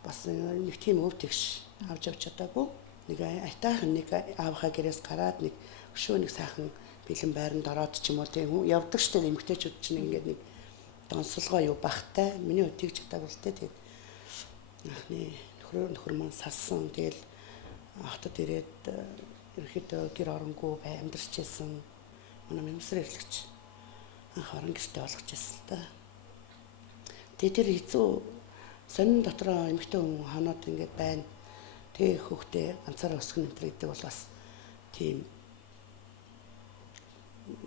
бас нэг тийм өв тэгш авч явж чадаагүй. Нэг айтаахан нэг аавынхаа гэрээс гараад нэг өшөө нэг сайхан бэлэн байранд ороод ч юм уу тийм явдаг шүү дээ. Эмэгтэйчүүд чинь ингээд нэг онцлогоо юу бахтай миний өтийг ч гэдэг бол тэгээд анхны нөхөр маань салсан тэгэл ахтад ирээд ерөөхдөө гэр оронгүй амьдарч байсан манай мэмсэр эвлэгч анх орон гэртээ болгож байсан л та. Тэгээд тэр хэцүү сонин дотроо эмэгтэй хүн ханаад ингээд байна. Тэгээ хүүхдээ ганцаараа өсгөн энэ гэдэг бол бас тийм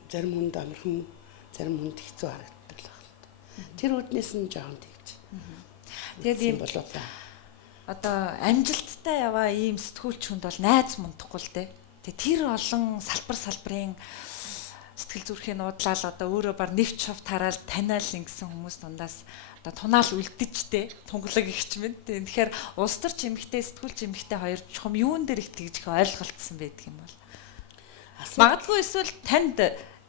зарим хүнд амархан зарим хүнд хэцүү харагдав. Тэр үднээс нь жоохон тэгж. Тэгээд ийм болоо та. Одоо амжилттай яваа ийм сэтгүүлч хүнд бол найз мундахгүй л дээ. Тэгээд тэр олон салбарын сэтгэл зүрхийн нуудлал одоо өөрөө бар нэвч шов тараал таниал ингэсэн хүмүүс дундаас одоо тунаал үлдчихтэй тунгалаг ихч мэд. Тэгэхээр улс төр чимэгтэй сэтгүүлч чимэгтэй хоёр чухам юун дээр их тэгж ойлголцсон байдаг юм бол. Магадгүй эсвэл танд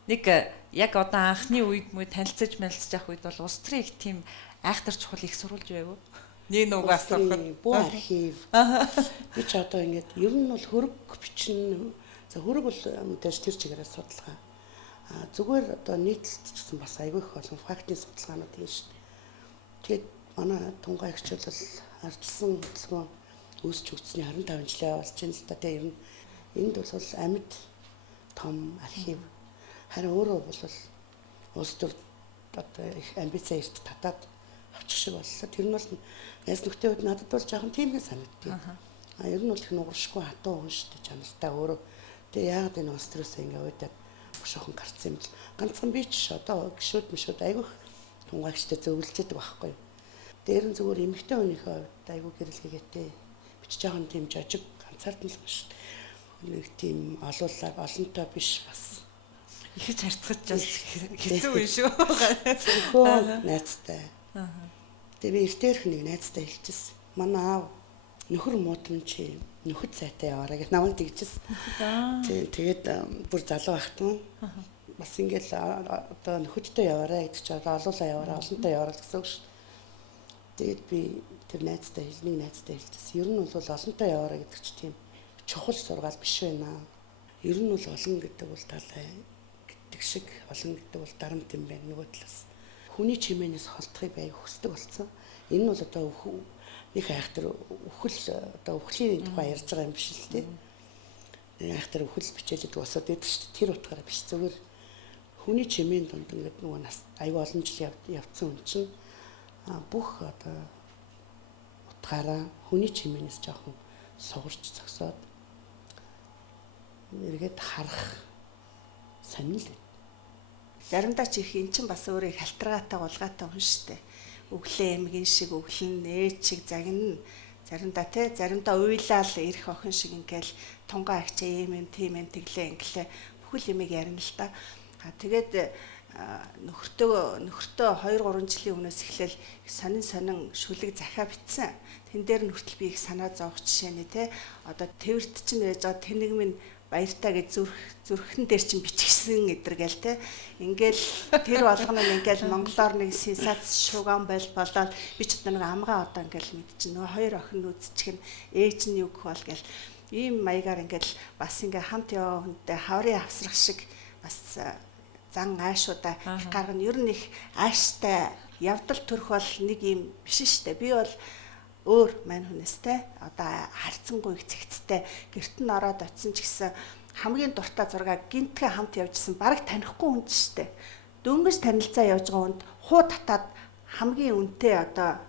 нэг яг одоо анхны үед муу танилцаж явах үед бол улс төрийн их тийм айхтар чухал их сурулж байв. Нэг нугаас авах бүх архив. Би ч одоо ингээд ер нь бол хөрөг бичнэ. За хөрөг бол мэдээж тэр чигээрээ судалгаа. Зүгээр одоо нийтлэлт гэсэн бас айгүй их олон фактын судалгаанууд юм шүү дээ. Тэгээд манай тунгаа ихчүүд бол ардчсан хөдөлгөөн үүсч өгсөний 25 жилээ болж байна л да. Тэгээ ер нь энд бол амьд том архив харин өөрөө бол улс төр одоо их амбицаа эрт татаад авчих шиг боллоо. Тэр нь бол яс нөхдөд хувьд надад бол жоохон тийм их санагдтыг. Ер нь бол их нугаршгүй хатуу хүн шүү дээ чанартай өөрөө. Тэгээ яагаад энэ улс төрөөсөө ингээ уйдаад бушуухан гарцсан юм бэл ганцхан би ч одоо гişүүд мшүүд айгүйх тунгаагчтай зөвлөж яадаг байхгүй. Дээр нь зүгээр эмэгтэй хүнийхээ хувьд айгүй гэрэлгээтэй бич жоохон тийм жожиг ганцаард нь л шүү дээ. Нэг тийм олонтой биш бас. Их харцгаж хэцүү юм шүү. Хөө найзтай. Тэгээ би эртээрх нэг найзтай хэлчихсэн. Манай аав нөхөр муутан чи нөхөд сайтай яваараа гэж намайг тэгжсэн. Тэгээд бүр залуу байхтун бас ингээл одоо нөхөдтэй яваараа гэдэг чи одоо олуулаа яваараа олонтой яваараа гэсэн үг шүү. Тэгээд би тэр найзтай хэлчихсэн. Ер нь бол олонтой яваараа гэдэг чи тийм чухал сургаал биш байна. Ер нь бол олон гэдэг бол талай гэдэг шиг олон гэдэг бол дарамт юм байна нөгөө талаас. Хүний чимээнээс холдохыг бай хүсдэг болсон. Энэ нь бол одоо их айхтар үхэл одоо үхлийн тухай ярьж байгаа юм биш л дээ. Айхтар үхэл бичээлэд босоод байдаг шүү дээ. Тэр утгаараа биш зүгээр хүний чимээн донд ингээд нөгөө нас аюу олон жил явцсан хүн чинь бүх одоо утгаараа хүний чимээнээс жоохон сугарч зогсоод эргээд харах сонирхол. Заримдаа ч их эн чинь бас өөрөө их халтаргаатай гулгаатай хүн шүү дээ. Өглөө эмгэн шиг өглөн нээж шиг загнана. Заримдаа заримдаа уйлал ирэх охин шиг ингээл тунгаа агчаа юм тийм юм тэглээ инглээ бүхэл юмыг ярина л та. Тэгээд нөхөртөө 2-3 жилийн өмнөөс эхлээл сонин шүлэг захаа битсэн. Тэн дээр нь хүртэл би их санаа зовох жишээ нэ те. Одоо тэрт чинь байж байгаа тэр нэг минь баяртаа гэж зүрхэн дээр чинь бичгсэн эдэргээл те. Ингээл тэр болгоно нь ингээл монголоор нэг сенсац шуган болоод би ч одоо нэг амгаа одоо ингээл мэдчихэв. Нөгөө хоёр охин үзчихэн ээж нь юу гэх бол гэл ийм маягаар ингээл бас ингээ хамт яваа хүнтэй хаврын авсрах шиг бас зан аашуудаа их гаргана. Ер нь их ааштай явдал төрөх бол нэг юм биш штэ. Би бол өөр мань хүнээстэй одоо харцсангүй их цэгцтэй гэрт нь ороод очисон ч гэсэн хамгийн дуртай зураг гинтгэ хамт явжсэн бараг танихгүй хүн штэ. Дөнгөж танилцаа явж байгаа хүнд хуу татаад хамгийн үнэтэй одоо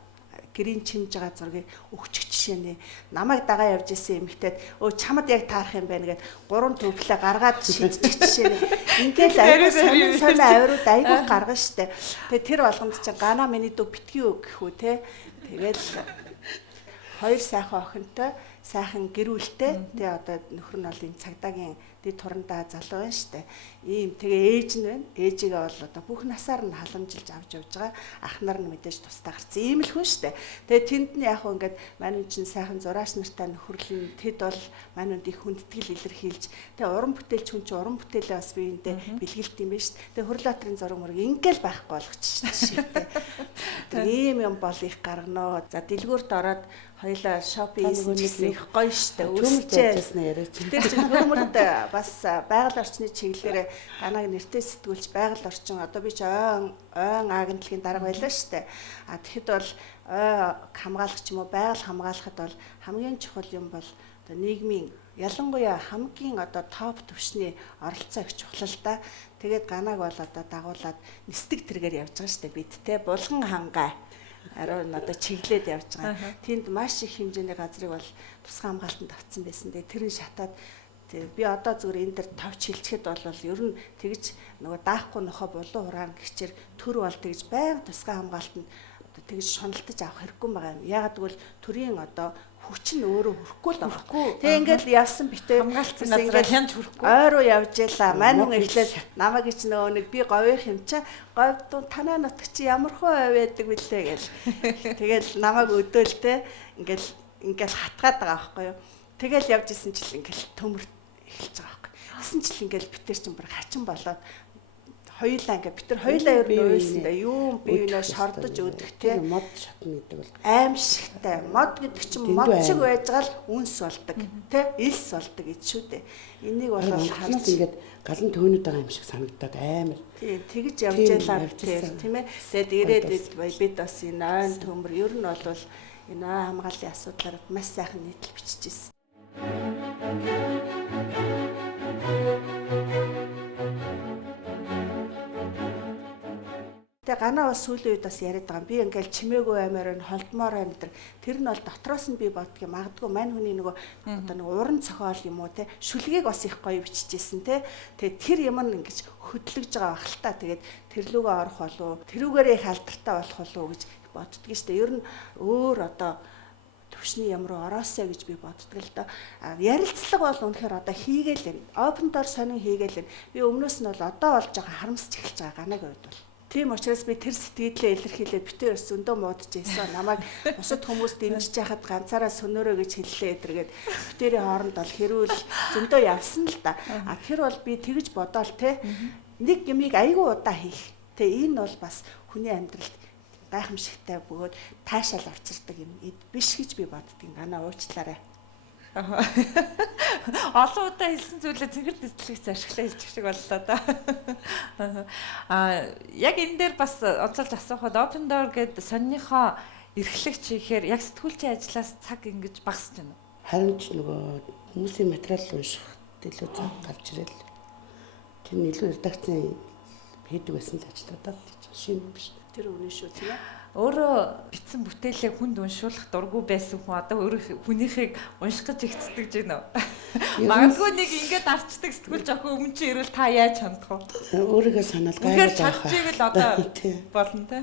гэрийн чимж байгаа зургийг өгчих жишээ нэ. Намайг дагаа явж исэн эмэгтэйд чамд яг таарах юм байна гэд 3 төвлөө гаргаад шийдчих жишээ нэ. Ингээл аюу сонин авирууд аюу гаргана штэ. Тэгээ тэр болгонд чинь гана миний дүү битгий үг гэхүү те. Тэгэл хоёр сайхан охинтой сайхан гэрүүлтэй тэгээ одоо нөхөр нь бол энэ цагдаагийн дэд турандаа залуу байна штэ. Ийм тэгээ ээж нь байна. Ээжигээ бол одоо бүх насаар нь халамжилж авч явж байгаа. Ах нар нь мэдээж тусдаа гарсан. Ийм л хүн штэ. Тэгээ тэнд нь яг хөө ингээд манай чинь сайхан зураач нартай нөхөрлөн тэд бол манайд их хүндэтгэл илэрхийлж тэгээ уран бүтээлч хүн чинь уран бүтээлээ бас биеиндээ бэлгэлт юм байна штэ. Тэгээ Хөрлөатрийн зураг мөрөг ингээл байхгүй болгочих штэ. Тэгээ ийм юм бол их гаргана. За дэлгүүрт ороод хоёлаа шопинг хийсэн их гоё штэ. Үүсчээсэн яриач. Тэр чинь хүмүүст бас байгаль орчны чиглэлээр ганаг нэртэй сэтгүүлч байгаль орчин одоо би ч ойн агентлагийн дарга байлаа штэ. Тэгэхэд бол хамгаалагч юм уу байгаль хамгаалахад бол хамгийн чухал юм бол одоо нийгмийн ялангуяа хамгийн одоо топ түвшний оролцоо их чухал л да. Тэгээд ганаг бол одоо дагуулад нисдэг тэргээр явж байгаа штэ бид те булган хангай арай одоо чиглээд явж байгаа. Тэнд маш их хэмжээний газрыг бол тусгай хамгаалтанд авцсан байсан. Тэгээ тэрэн шатаад би одоо зүгээр энэ дэр товч хилчихэд бол ер нь тэгж нөгөө даахгүй нохоо булуу хураан гихчээр төр бол тэгж байнга тусгай хамгаалтанд одоо тэгж шуналтаж авах хэрэггүй байгаа юм. Ягаад гэвэл төрийн одоо хүч нь өөрөө хөрөхгүй л байгаа. Тэгээ ингээл явсан битээ хамгаалтсан газар хянж хөрөхгүй. Ойруу явж ялаа. Мань хүн ирлээ намайг ч нөгөө нэг би говьих юм чаа. Говьд танаа нутг чи ямар хөө байдаг вүлээ гэл. Тэгэл намайг өдөөлтэй ингээл хатгаад байгаа байхгүй юу. Тэгэл явж исэн чил ингээл төмөр эхэлж байгаа байхгүй. Гэсэн чил ингээл битэр чинь бүр хачин болоод хоёулаа ингээ бид нар хоёулаа ер нь уйлсандаа юу бие биенээ шордож өгдөг те мод шатна гэдэг бол аимшигтай мод гэдэг чинь мод шиг байж гал үнс болдог те элс болдог гэж шүү дээ энийг бол харж ингээд галан төөнөд байгаа юм шиг санагдаад амар тэгж явж ялаа тийм ээ тэгээд ирээд бид бас энэ ойн төмөр ер нь бол энэ хамгааллын асуудлаар маш сайхан нийтлэл биччихсэн. Тэгээ ганаа бас сүүлийн үед бас яриад байгаа. Би ингээл чимээгүй аймаар нь холдмоор байна гэдэг. Тэр нь бол дотроос нь би боддгийг магадгүй мань хүний нөгөө одоо нэг уран зохиол юм уу те шүлгийг бас их гоё биччихсэн те. Тэгээ тэр юм нь ингэж хөдлөж байгаа байх л та. Тэгээд тэр лүгөө орох болов тэрүүгээрээ их алдартай болох болов гэж боддгийг штэ. Ер нь өөр одоо төвшний юм руу ороосоо гэж би боддог л доо. Ярилцлага бол үнэхээр одоо хийгээл байна. Open door сонин хийгээл байна. Би өмнөөс нь бол одоо болж байгаа харамсч эхэлж байгаа ганагийн үед бол. Тийм учраас би тэр сэтгэлдээ илэрхийлээд битээр зөндөө муудаж ийсэн. Намайг бусад хүмүүс дэмжиж яхад ганцаараа сөнөөрөө гэж хэллээ эдэргээд битээрийн хооронд бол хэрүүл зөндөө явсан л да. Тэр бол би тэгж бодоол те нэг юмыг айгүй удаа хийх. Тэ энэ бол бас хүний амьдралд гайхамшигтай бөгөөд таашаал авчирдаг юм биш гэж би боддгийн. Ганаа уучлаарай. Олон удаа хэлсэн зүйлээ цэнгэр дэслэгч ашиглаа хэлчих шиг боллоо да. Яг энэ дээр бас онцолж асуухад open door гэдэг сонирхоо эрхлэгч ихээр яг сэтгүүлчийн ажлаас цаг ингэж багасч байна. Харин ч нөгөө хүмүүсийн материал уншихад илүү цаг гарч ирэл. Тэр нь илүү редакцийн хийдэг байсан л ажилладаг шинэ биш. Тэр үнэн шүү тийм ээ. Өөрөө бичсэн бүтээлээ хүнд уншуулах дургүй байсан хүн одоо өөрөө хүнийхийг унших гэж ихцдэг гэж байна уу? Магадгүй нэг ингэж авчдаг сэтгүүл жоохон өмнө чи ирвэл та яаж хандах вэ? Өөрийгөө санаал гайваад байгаа. Тэгэхээр чадчихыг л одоо болно те.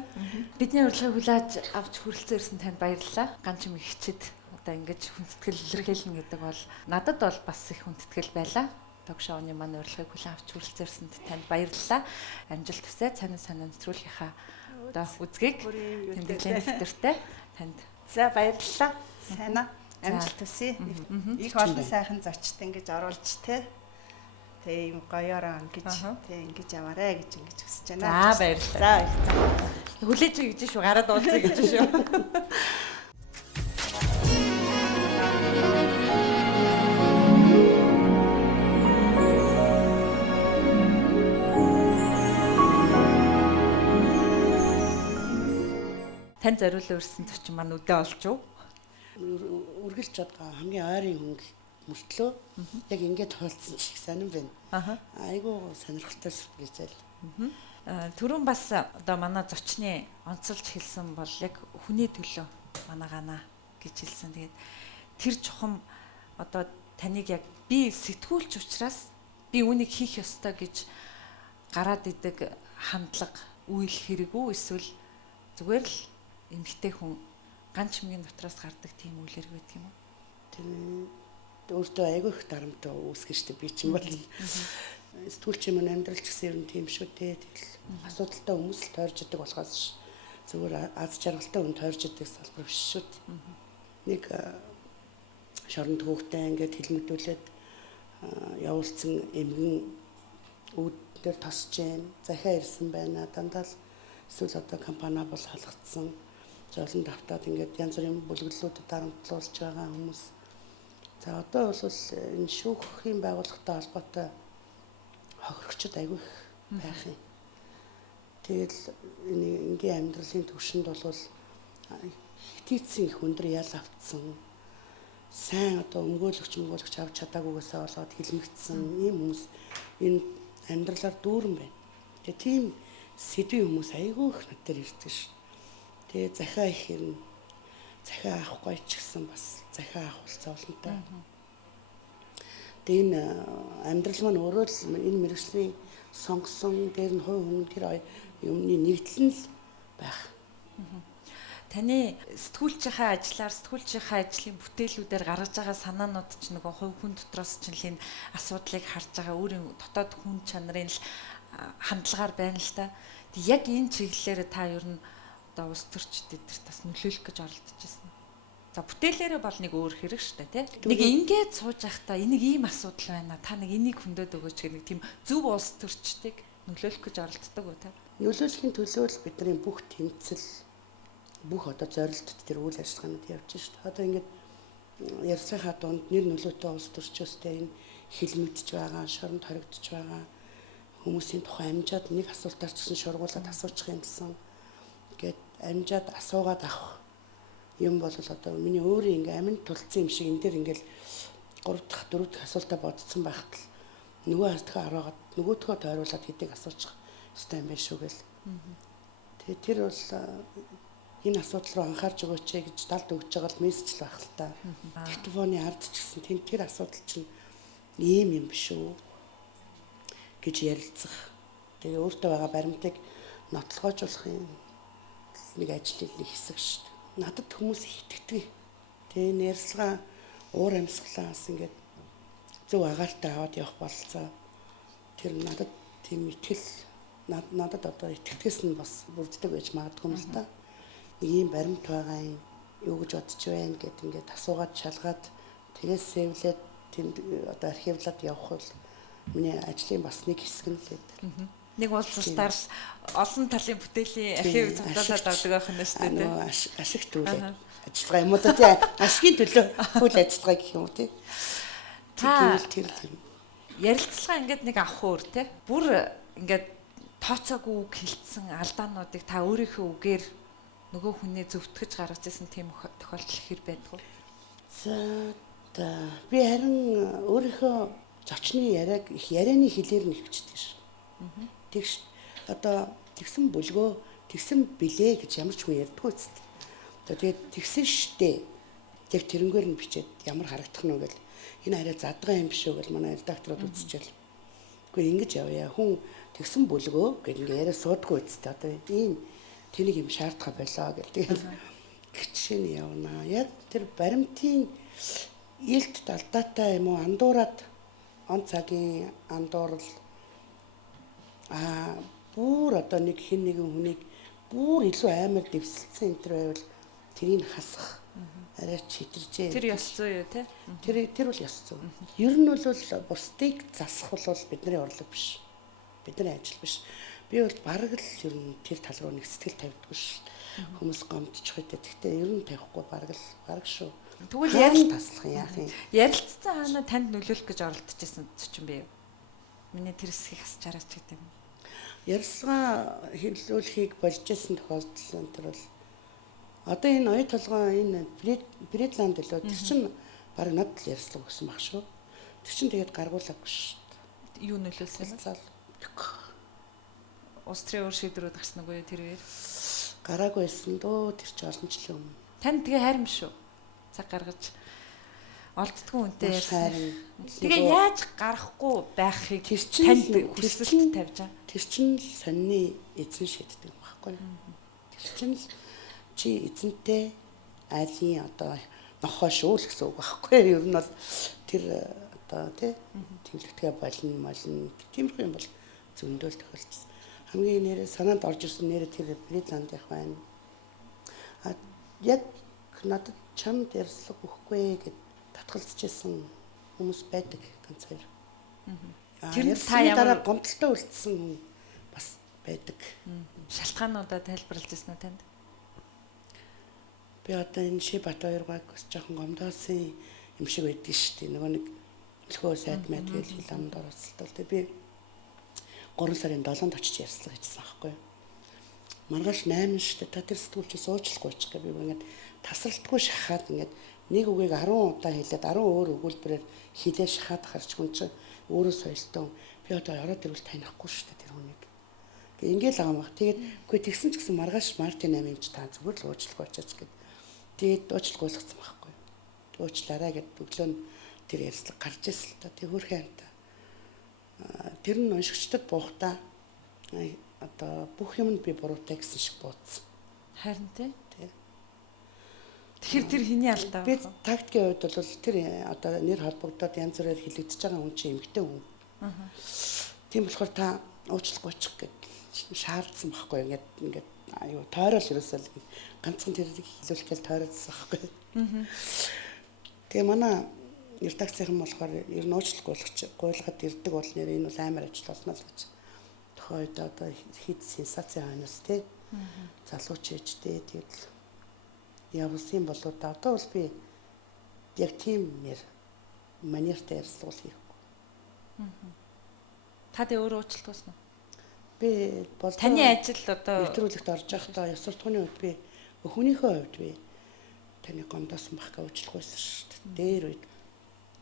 Бидний урилгыг хүлээж авч хүрэлцэн ирсэн танд баярлалаа. Ганч юм ихчэд одоо ингэж хүндэтгэл илэрхийлнэ гэдэг бол надад бол бас их хүндэтгэл байлаа. Ток шоуны маань урилгыг хүлээн авч хүрэлцэн ирсэнд танд баярлалаа. Амжилт хүсье. Цаана нэвтрүүлгийнхаа одоо үзгийг тэмдэглэлийн дэвтэртэй танд. За баярлалаа. Сайнаа амжилт хүсье. Их олон сайхан зочд ингэж оруулж те. Тэгээ юм гоёороо ингэж те ингэж яваарэ гэж ингэж хүсэж байна. За баярлалаа. За хүлээж гэж шүү гараад уулзъя гэж шүү. Тань зориулсан өрсөн зочин маань үдээ олж юу? Үргэлж чадгаа хамгийн ойрын хүн мөртлөө яг ингэж тоолцсон шиг сонирн байна. Айгуу сонирхолтой сүрпризэл. Түрүүн бас одоо манай зочны онцолж хэлсэн бол яг хүний төлөө манай ганаа гэж хэлсэн. Тэгээд тэр чухам одоо таныг яг би сэтгүүлч учраас би үүнийг хийх ёстой гэж гараад идэг хандлага үйл хэрэг үү эсвэл зүгээр л эмэгтэй хүн ганц мгийн дотроос гардаг тийм үйл хэрэг байдаг юм уу? Тэр өөртөө айгүй их дарамт үүсгэж штэ би чинь бол сэтгүүлч юм амьдрал ч гэсэн ер нь тийм шүү дээ. Тэгэл асуудалтай хүмүүс л тойрж идэг болохоос зүгээр аз жаргалтай хүн тойрж идэг салбар биш шүү дээ. Нэг шоронд хөөхтэй ингээд хэлмэгдүүлээд явуулсан эмгэн үүд дээр тосч जैन захиа ирсэн байна. Дандаа л эсвэл одоо компани бол халагдсан. Золон давтаад ингээд янз бүрийн бүлэглэлүүдэд дарамтлуулж байгаа хүмүүс. За одоо бол энэ шүүхийн байгууллагатай холбоотой хохирогчд айгүй их байх юм. Тэгэл энэ энгийн амьдралын төвшөнд бол хитийцэн их өндөр ял автсан. Сайн одоо өмгөөлөгч авч чадаагүйгээсээ болоод хилмигдсэн ийм хүмүүс энэ амьдралаар дүүрэн байна. Тэгээ тийм сэдвийн хүмүүс айгүй их над дээр ирдэг шүү. Тэгээ захиа их юм. Захиа авахгүй ч гэсэн бас захиа авах болцоолонтой. Тэгээ энэ амьдрал маань өөрөө л энэ мэргэжлийн сонгосон дээр нь хувь хүн тэр юмны нэгдэл нь л байх. Таны сэтгүүлчийнхаа ажлаар сэтгүүлчийнхаа ажлын бүтээлүүдээр гаргаж байгаа санаанууд ч нөгөө хувь хүн дотроос ч л энэ асуудлыг харж байгаа өөрийн дотоод хүн чанарын л хандлагаар байна л та. Тэг яг энэ чиглэлээр та ер нь одоо улс төрчдөд бас нөлөөлөх гэж оролдож байна. За бүтээлээрээ бол нэг өөр хэрэг шүү дээ, тий. Нэг ингээд сууж байхдаа энийг ийм асуудал байна. Та нэг энийг хөндөд өгөөч гэх нэг тийм зөв улс төрчдөг нөлөөлөх гэж оролддог уу та? Нөлөөлөхийн төлөө л бидний бүх тэмцэл бүх одоо зорилтод тэр үйл ажиллагаанууд явж шүү дээ. Одоо ингээд ярьсныхаа дунд нэр нөлөөтэй улс төрчөөстэй энэ хил мэдж байгаа, шоронд хоригдож байгаа хүмүүсийн тухай амжаад нэг асуултаар ч гэсэн шургуулад асуучих юмсан гэд амжаад асуугаад авах юм бол одоо миний өөрийн ингээ аминд тулцсан юм шиг энэ дээр ингээл 3 дахь 4 дахь асуултаа бодсон байхад л нөгөө хастгаа хараагаад нөгөөдгөө тойруулаад хэдийг асуучих ёстой юм байна шүү гэл. Тэгээ тэр бол энэ асуудал руу анхаарч өгөөч гэж далд өгж байгаа л мессеж л байх л та. Телефоны ард ч гэсэн тэр асуудал чинь ийм юм биш үү гэж ярилцах. Тэгээ өөртөө байгаа баримтыг нотлохоожуулах юм нэг ажлын нэг хэсэг шүү дээ. Надад хүмүүс итгэдэг. Тэгээ нэрслэгээ уур амьсгалаас ингээд зөв агаартай аваад явах болцоо. Тэр надад тийм итгэл надад одоо итгэдэгс нь бас бүрддэг байж магадгүй юм л та. Нэг юм баримт байгаа юм юу гэж бодож байна гэд ингээд асуугаад шалгаад тэгээс сэвлээд тэнд одоо архивлаад явах бол миний ажлын бас нэг хэсэг нь л байдаг. Нэг уулзалтаар олон талын бүтээлийн архив зохиолоод авдаг байх нь шүү дээ. Ашиг төлөө ажиллагаа юм уу да тий. Ашигын төлөө үйл ажиллагаа гэх юм уу тий. Тэр ярилцлага ингээд нэг авах өөр тий. Бүр ингээд тооцоогүй үг хэлсэн алдаануудыг та өөрийнхөө үгээр нөгөө хүнээ зөвтгөж гаргаж ирсэн тийм тохиолдол хэр байдгүй. За би харин өөрийнхөө зочны яриаг их ярианы хэлээр нь хөвчдөг ш. Тэгш одоо тэгсэн бүлгөө тэгсэн билээ гэж ямар ч хүн ярьдгүй үст. Тэгээд тэгсэн штэ. Тэг тэрнгээр нь бичээд ямар харагдах нь вэ гэл энэ арай задгаа юм биш үү гэл манай редакторууд үзчихэл. Үгүй ингэж явъя. Хүн тэгсэн бүлгөө гэл ингээ яриа суудгүй үст. Одоо ийм тэнийг юм шаардах байлаа гэл тэгээд гिचшин явна. Яг тэр баримтын илт далдаатай юм уу андуураад он цагийн андуурал бүр одоо нэг хэн нэгэн хүнийг бүр илүү амар дэвсэлсэн энэ төр байвал тэрийг хасах арай читэржээ. Тэр ёс зүй юу те? Тэр бол ёс зүй. Ер нь бол бусдыг засах бол бидний урлаг биш. Бидний ажил биш. Би бол бараг л ер нь тэр тал руу нэг сэтгэл тавьдаггүй шүү. Хүмүүс гомдчих үедээ гэхдээ ер нь тавихгүй бараг шүү. Тэгвэл таслах яах юм. Ярилцсан хаана танд нөлөөлөх гэж оролдож ирсэн чинь би юу? Миний тэр хэсгийг хасч хараач гэдэг юм. Ярилцгаа хэлүүлэхийг болж ирсэн тохиолдол энэ бол одоо энэ оюу толгой энэ Британд лөө тэр чинь баг надад л ярьслаг өгсөн баг шүү. Тэр чинь тэгээд гаргуулаагүй шүү. Юу нөлөөлсөн бэ? Устрын өөр шийдвэрүүд гарсан уу тэрээр? Гараагүй байсан дөө тэр чинь олон жилийн өмнө. Танд тэгээ хайрм шүү. Цаг гаргаж олддгүй үнтэй ярьсан. Тэгээ яаж гарахгүй байхыг танд хүсэлт тавьж байгаа. Тэр чинь л сонины эзэн шийддэг юм баггүй. Тэр чинь л чи эзэнтэй айлын одоо нохоо шүү л гэсэн үг баггүй. Ер нь бол тэр одоо тий тэмлэгтгээ болно тиймэрхүү юм бол зөндөөл тохиолдсон. Хамгийн нэрээ санаанд орж ирсэн нэрээ тэр Британдийнх байна. Яг надад чамд ярьслаг өгөхгүй гэд татгалзчихсан хүмүүс байдаг ганц хоёр. Тэр та ямар гомдолтой үлдсэн хүн бас байдаг. Шалтгаануудаа тайлбарлаж ирсэн үү танд? Би одоо энэ Шибат хоёргойг бас жоохон гомдоосон юм шиг байдаг шүү дээ. Нөгөө нэг төлхөө сайд мэд гэж хэл амд оролцолтол. Тэгээ би 3 сарын 7-нд очиж ярьслаа гэжсэн аахгүй юу. Маргааш 8 шүү дээ. Та тэр сэтгүүлч суучлахгүй ч гэ би ингээд тасралтгүй шахаад ингээд нэг үгийг 10 удаа хэлээд 10 өөр өгүүлбэрээр хилээ шахаад харч хүн чинь өөрөө соёлтой. Би одоо ороод ирвэл танихгүй шүү дээ тэр хүнийг. Гэ ингээл байгаа юм баг. Тэгээд үгүй тэгсэн ч гэсэн маргааш Мартин 8 юмч та зүгээр л уучлахгүй очиж гэд. Тэгээд уучлалгуулсан байхгүй. Уучлаарай гэд өглөө нь тэр ярьслаг гарч ирсэн л та. Тэг хөрхөн амта. Тэр нь уншигчдад буухтаа одоо бүх юмд би буруутай гэсэн шиг буудсан. Харин тий. Тэгэхээр тэр хэний алдаа вэ? Би тактикийн хувьд бол тэр одоо нэр холбогдоод янз бүрээр хилэгдэж байгаа хүн чинь эмгтэй хүн. Тийм болохоор та уучлахгүй чих гэд шаардсан байхгүй ингээд аюу тойрол ерөөсөө ганцхан тэрийг хэлүүлэх гэж тойролцсон байхгүй. Тэгээ манай редакцийн болохоор ер нь уучлах гуйлгад ирдэг бол нэр энэ бол амар ажил болно л гэж тухайд одоо хэд сенсац ханаас тий. Залууч ээжтэй тэгэл явуулсан болоо да. Одоо бол би яг тийм манертай ярьслуул хийхгүй. Та тэ өөрөө уучлалтгүйсэн үү? Би бол таны ажил одоо нэвтрүүлэгт орж байхдаа ёс суртахууны үед би өхөнийхөө хувьд би таны гомдоосон бах гэж уучлахгүйсэн шүү дээ. Дээр үед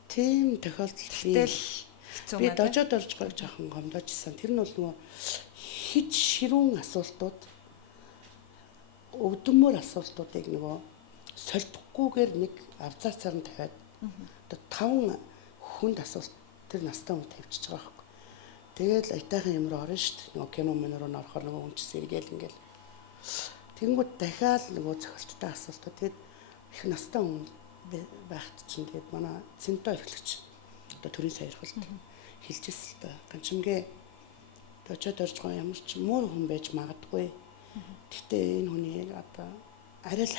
тийм тохиолдол би дожоод орж байгааг жоохон гомдоожсэн. Тэр нь бол нөгөө хит ширүүн асуултууд өвдмөр асуултуудыг нөгөө солбохгүйгээр нэг авзаацаар нь тавиад одоо 5 хүнд асуулт тэр настай хүн тавьчихж байгаа байхгүй. Тэгэл айтайхан юм руу орно шүү дээ. Нөгөө кино мөн руу орохоор нөгөө хүн чинь сэргээл ингээл. Тэнгүүд дахиад нөгөө зохиолттой асуултууд тэгээд их настай хүн байхад чинь тэгээд манай цэнтэй эрхлэгч одоо төрийн саярхалт хэлжсэн л да. Ганчимгээ дожоод орж байгаа ямар ч муу хүн байж магадгүй. Гэтэ энэ хүний одоо арай л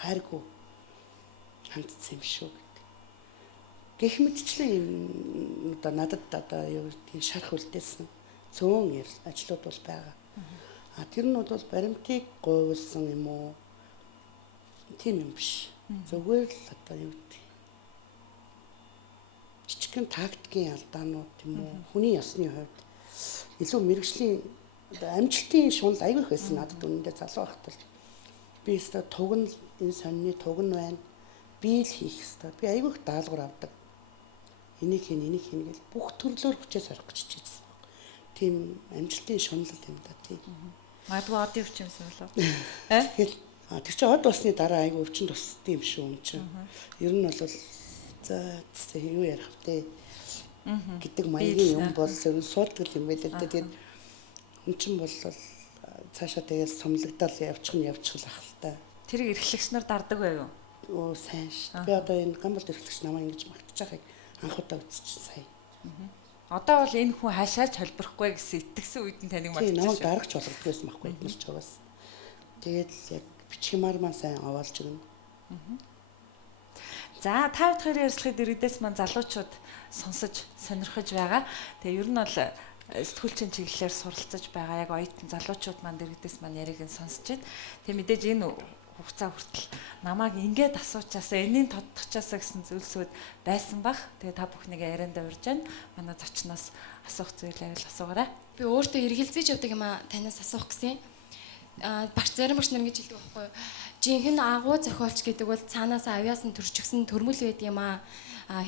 хайргүй хандсан юм шүү гэдэг. Гэх мэтчлэн одоо надад одоо юу гэдгийг шарах үлдээсэн цөөн ажлууд бол байгаа. Тэр нь бол баримтыг говьлсон юм уу? Тийм юм биш. Зүгээр л одоо юу гэдэг жижигхэн тактикийн алдаанууд юм уу? Хүний ёсны хувьд илүү мэрэгжлийн одоо амжилтын шунал айгүйх байсан надад үнэндээ залуу байхад л би өстө тугн энэ сонины тугн байна. Би л хийх ёстой. Би айгүйх даалгавар авдаг. Энийг хийн гэл бүх төрлөөр хүчээс орох гэж чийсэн. Тийм амжилтын шунал юм да тийм. Магадгүй од өвчин болов. Тэгэхээр тэр чинь од усны дараа айгүй өвчин тусдсан юм шүү юм чинь. Ер нь бол за юу ярих вэ гэдэг маягийн юм бол суултгал юм байл л да. Тэгээд хүн чинь бол цаашаа тэгээд сумлагдал явчих л ах л та. Тэрийг эрхлэгч нар дарддаг байв юу? Сайн шүү. Би одоо энэ Гамболд эрхлэгч намайг ингэж магтаж байгааг анх удаа үзчихсэн сая. Одоо бол энэ хүн хашааж холборохгүй гэсэн итгэсэн үед нь таныг магтаж байна. Тийм, намайг дарагч болгох байсан байхгүй эдгээр ч угаас. Тэгээд яг бичгмаар маань сайн овоолж өгнө. За 5 дахь ярилцлагын дэргэдээс маань залуучууд сонсож сонирхож байгаа. Тэгээ ер нь бол сэтгүүлчийн чиглэлээр суралцаж байгаа яг оюутан залуучууд маань дэргэдээс маань яриг нь сонсож байна. Тэгээ мэдээж энэ хугацаа хүртэл намайг ингээд асуучаасаа энэний тодтогчаасаа гэсэн зүйлсүүд байсан бах. Тэгээ та бүхнийг яриандаа урьж байна. Манай зочноос асуух зүйлээ л асуугаарай. Би өөртөө эргэлзэж явдаг юм а танаас асуух гэсэн. Багш зарим багш нар ингэж хэлдэг байхгүй юу? Жинхэнэ агуу зохиолч гэдэг бол цаанаас авьяас нь төрчихсөн төрмөл байдаг юм а.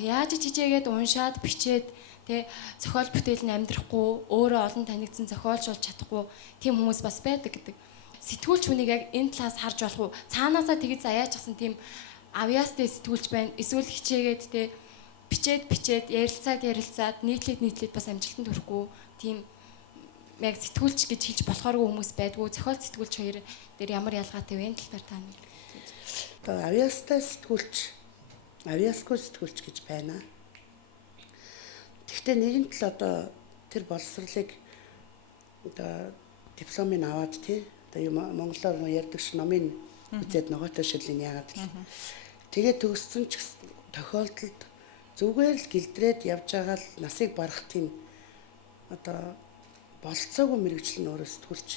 Яаж чижээгээд уншаад бичээд тэ зохиол бүтээл нь амьдрахгүй өөрөө олон танигдсан зохиолч болж чадахгүй тийм хүмүүс бас байдаг гэдэг. Сэтгүүлч хүнийг яг энэ талаас харж болох уу? Цаанаасаа тэгж заяачсан тийм авьяастай сэтгүүлч байна. Эсвэл хичээгээд тэ бичээд ярилцаад нийтлээд бас амжилтанд хүрэхгүй тийм яг сэтгүүлч гэж хэлж болохооргүй хүмүүс байдгүй. Зохиол сэтгүүлч хоёр дээр ямар ялгаатай вэ? Энэ тал дээр та нэг. Одоо авьяастай сэтгүүлч, авьяасгүй сэтгүүлч гэж байна. Гэхдээ нэгэн тал одоо тэр боловсролыг одоо дипломыг аваад тий одоо монголоор ярьдаг ш номын үзээд нөгөөтэй шилэн яагаад л тэгээд төгссөн ч тохиолдолд зүгээр л гэлдрээд явж байгаа л насыг барах тийм одоо болцоогүй мэрэгжил нь өөрөө сэтгүүлч.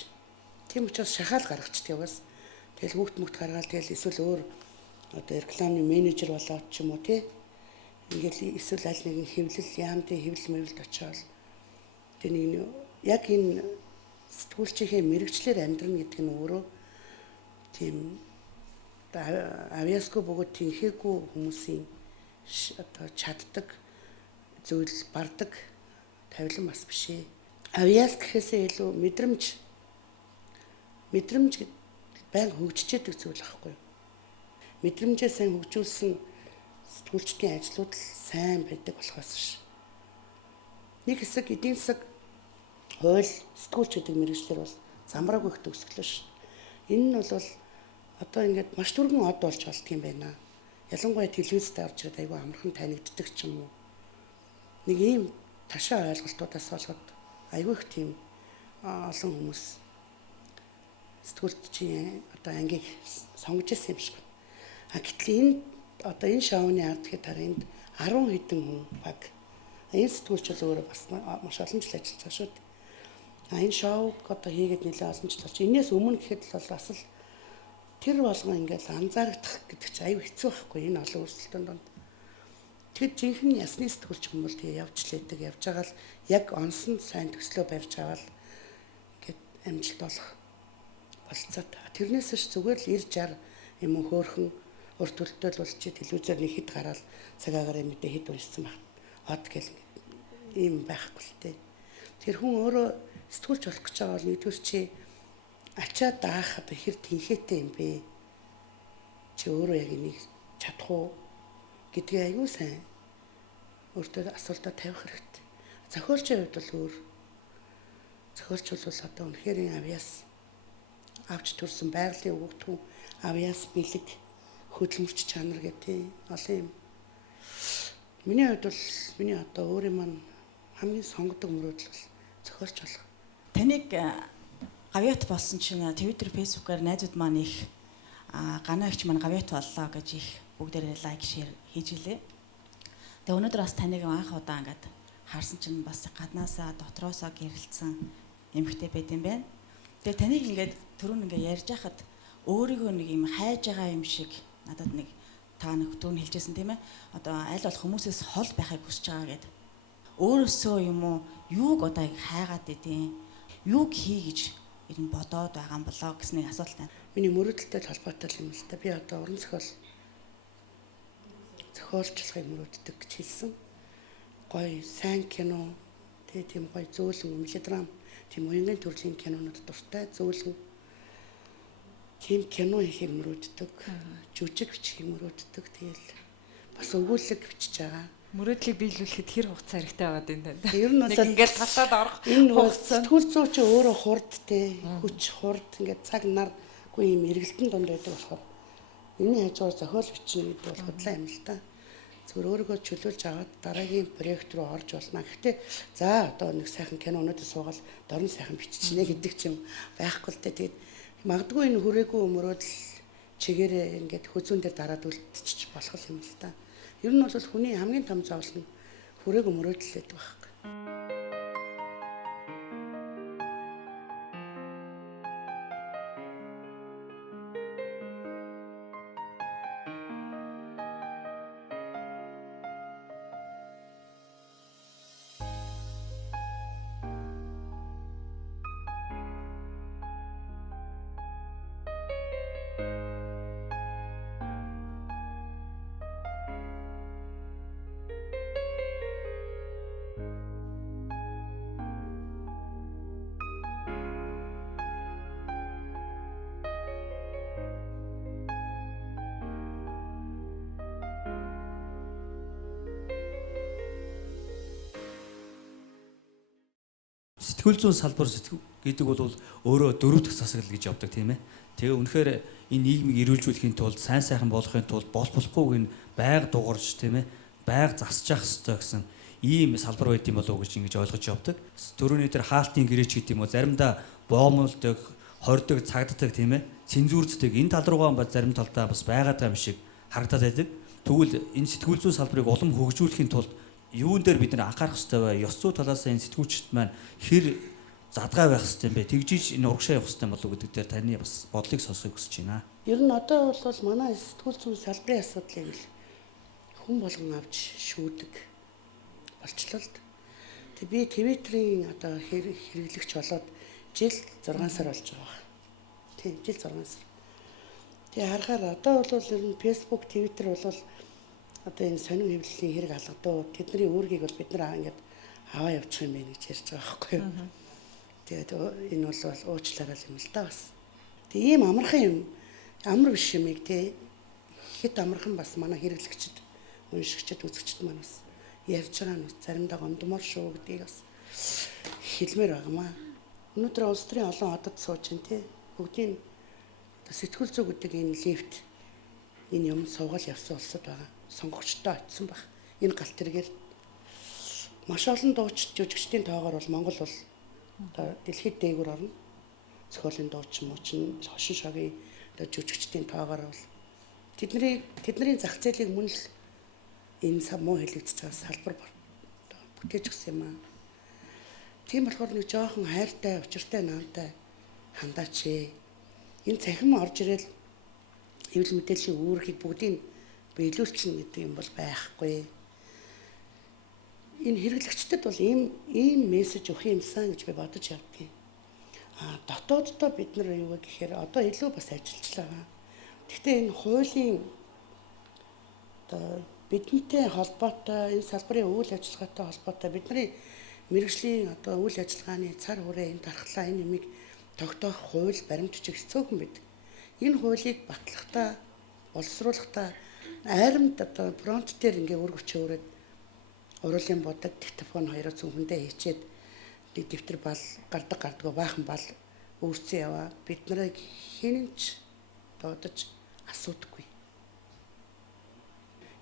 Тийм учраас шахаал гаргацдаг яваас тэгэл хүүхд гаргаал тэгэл эсвэл өөр одоо рекламын менежер болоод ч юм уу тий ингээл эсвэл аль нэгэн хэвлэл яамдын хэвлэл мэвлэлд очиод тэг нэг яг энэ сэтгүүлчийнхээ мэрэгчлэр амьдрна гэдэг нь өөрөө тийм авьяасгүй бөгөөд тэнхээгүй хүмүүсийн одоо чаддаг зүйл бардаг тавилан бас биш ээ. Авьяас гэхээсээ илүү мэдрэмж байнга хөгжиж яадаг зүйл аахгүй юу? Мэдрэмжээ сайн хөгжүүлсэн сэтгүүлчдийн ажлууд л сайн байдаг болохоос ш. Нэг хэсэг эдийн засаг хууль сэтгүүлч гэдэг мэргэжлэр бол замбраагүй их төгсгөлөө ш. Энэ нь бол одоо ингээд маш түргэн од болж болдго юм байна. Ялангуяа телевизэд авч ирээд айгүй амархан танигддаг ч юм уу. Нэг ийм ташаа ойлголтуудаас болоод айгүй их тийм олон хүмүүс сэтгүүлчийн одоо ангийг сонгож ирсэн юм шиг. Гэтэл энэ одоо энэ шоуны ард гэхэд энд 10 хэдэн хүн баг энэ сэтгүүлч бол өөрөө бас маш олон жил ажиллаж байгаа шүү дээ. Энэ шоуг одоо хийгээд нэлээд олон жил болж. Энээс өмнө гэхэд л бас л тэр болгон ингээл анзаарах гэдэг чинь аюу хэцүү байхгүй энэ олон өрсөлдөөн донд. Тэгэд жинхэнэ ясны сэтгүүлч юм бол тэгээ явж лээдэг явж байгаа л яг онсон сайн төслөө барьж аваад гэд амжилт болох болцоод. Тэрнээс ш зүгээр л 90 60 юм хөөхөн урт төлтөл болж телевизээр нэг хэд гараад цагаагаар мэдээ хэд уншсан баг. Од гэл ийм байхгүй л тээ. Тэр хүн өөрөө сэтгүүлч болох гэж байгаа бол нэгдүгээр чи ачаа даах одоо хэр тэнхээтэй юм бэ? Чи өөрөө яг энийг чадах уу гэдгийг аюу сайн өөртөө асуултаа тавих хэрэгтэй. Зохиолчийн хувьд бол өөр. Зохиолч бол одоо үнэхээр авьяас авч төрсэн байгалийн өгөгдөн авьяас бэлэг хөдөлмөрч чанар гэдэг олон юм. Миний хувьд бол миний одоо өөрийн маань хамгийн сонгодог мөрөөдөл бол зохиолч болох. Таныг гавьяат болсон чинь Twitter, Facebook-аар найзууд маань их ганаагч маань гавьяат боллоо гэж их бүгдээрээ лайк, шеэр хийж илээ. Тэгээ өнөөдөр бас таныг анх удаа ингээд харсан чинь бас гаднаасаа дотроосоо гэрэлцсэн эмэгтэй байд юм байна. Тэгээ таныг ингээд түрүүн ингээд ярьж байхад өөрийгөө нэг юм хайж байгаа юм шиг надад нэг та нэг түрүүн хэлжсэн тийм ээ. Одоо аль болох хүмүүсээс хол байхыг хүсэж байгаа гэдэг. Өөрөөсөө юм уу юуг одоо яг хайгаад идэв? Юуг хий гэж ер нь бодоод байгаа юм болоо гэсний асуулт байна. Миний мөрөөдөлтэй холбоотой юм л та. Би одоо уран зохиолчлохыг мөрөөддөг гэж хэлсэн. Гоё сайн кино, тэгээ тийм гоё зөөлөн мелодрам, тийм уянгийн төрлийн кинонууд дуртай, зөөлөн тийм кино хийхийг мөрөөддөг. Жүжиг бичихийг мөрөөддөг. Тэгэл бас өгүүлэг бичиж байгаа. Мөрөөдлийг биелүүлэхэд хэр хугацаа хэрэгтэй байгаад энэ танд. Ер нь бол ингээд татаад орох. Энэ сэтгүүл зүйч өөрөө хурд те хүч хурд ингээд цаг наргүй юм эргэлтэн донд байдаг болохоор энэ хажуугаар зохиол бичнэ гэдэг бол худлаа юм л та. Зөвхөн өөрийгөө чөлөөлж аваад дараагийн проект руу орж болно. Гэхдээ за одоо нэг сайхан кино өнөөдөр суугаад дорн сайхан биччихнэ гэдэг ч юм байхгүй л те. Тэгээд магадгүй энэ хүрээгүй мөрөөдөл чигээрээ ингээд хүзүүн дээр дараад үлдчих болох юм л та. Ер нь бол хүний хамгийн том зовлон хүрээгүй мөрөөдөл байдаг байхгүй. Сэтгүүл зүйн салбар гэдэг бол өөрөө дөрөв дэх засаглал гэж явдаг тийм ээ. Тэгээ үнэхээр энэ нийгмийг эрүүлжүүлэхийн тулд сайн сайхан болохын тулд болохгүйг нь байг дуурж тийм ээ. Байг засаж явах хэрэгтэй гэсэн ийм салбар байд юм болов уу гэж ингэж ойлгож явдаг. Төрөний дээр хаалтын гэрээч гэдэг юм уу заримдаа боомолдог, хордог, цагддаг тийм ээ. Цензурцдаг энэ тал руугаа бас зарим талдаа бас байгаад байгаа юм шиг харагдаад байдаг. Тэгвэл энэ сэтгүүл зүйн салбарыг улам хөгжүүлэхийн тулд юун дээр бид нар анхаарах хэрэгтэй вэ? Ёс зүй талаас энэ сэтгүүлчд маань хэр задгай байх хэрэгтэй юм бэ? Тэгжиж энэ урагшаа явах хэрэгтэй болов уу гэдэг дээр таны бас бодлыг сонсохыг хүсэж байна. Ер нь одоо бол манай сэтгүүл зүйн салбарын асуудлыг л хүн болгон авч шүүдэг болчлоо л. Тэг би Твиттерийн одоо хэрэглэгч болоод жил 6 сар болж байгаа. Тийм жил 6 сар. Тэг харахаар одоо бол ер нь Facebook, Twitter бол одоо энэ сонин хэвлэлийн хэрэг алгадуу тэдний үүргийг бол бид нар ингээд аваа явуучих юм байна гэж ярьж байгаа байхгүй юу. Тэгээд энэ бол уучлаарай юм л да бас. Тэг ийм амархан юм амар биш юмыг те хэд амархан бас манай хэрэглэгчд, уншигчд, үзэгчд маань бас ярьж байгаа нь заримдаа гомдмор шүү гэдгийг бас хэлмээр байгаамаа. Өнөөдөр улс төрийн олон хотод сууж ин те бүгдийн сэтгүүл зүй гэдэг энэ лифт энэ юм суугаал явсан улсад байгаа. Сонгогчтой очсон баг. Энэ галт тэргээр маш олон дууч жүжигчдийн тоогоор бол Монгол бол одоо дэлхийд дээгүүр орно. Зохиолын дууч муучин хошин шогийн одоо жүжигчдийн тоогоор бол тэдний зах зээлийг мөн л энэ муу хэлэгдэж байгаа салбар бүтээж өгсөн юм аа. Тийм болохоор нэг жоохон хайртай, учиртай наантай хандаач. Энэ цахим орж ирэл хэвлэл мэдээллийн үүргийг бүгдийг биелүүлчихнэ гэдэг юм бол байхгүй. Энэ хэрэглэгчдэд бол ийм мессеж өгөх юмсан гэж би бодож явдгийг. Дотооддоо бид нар юу гэхээр одоо илүү бас ажиллаж байгаа. Гэхдээ энэ хуулийн одоо бидэнтэй холбоотой энэ салбарын үйл ажиллагаатай холбоотой бидний мэргэжлийн одоо үйл ажиллагааны цар хүрээ энэ дархлаа энэ нэмийг тогтоох хууль баримтч хэцүүхэн байдаг. Энэ хуулийг батлахдаа боловсруулахдаа айрамд одоо фронт дээр ингээ үр хүчээ өрөөд уруулын бодог диктофон хоёроо зөвхөндөө хийчээд нэг дэвтэр бал гардаггүй баахан бал өөрцөө яваа бид нарыг хинэнч дуудаж асуудаггүй.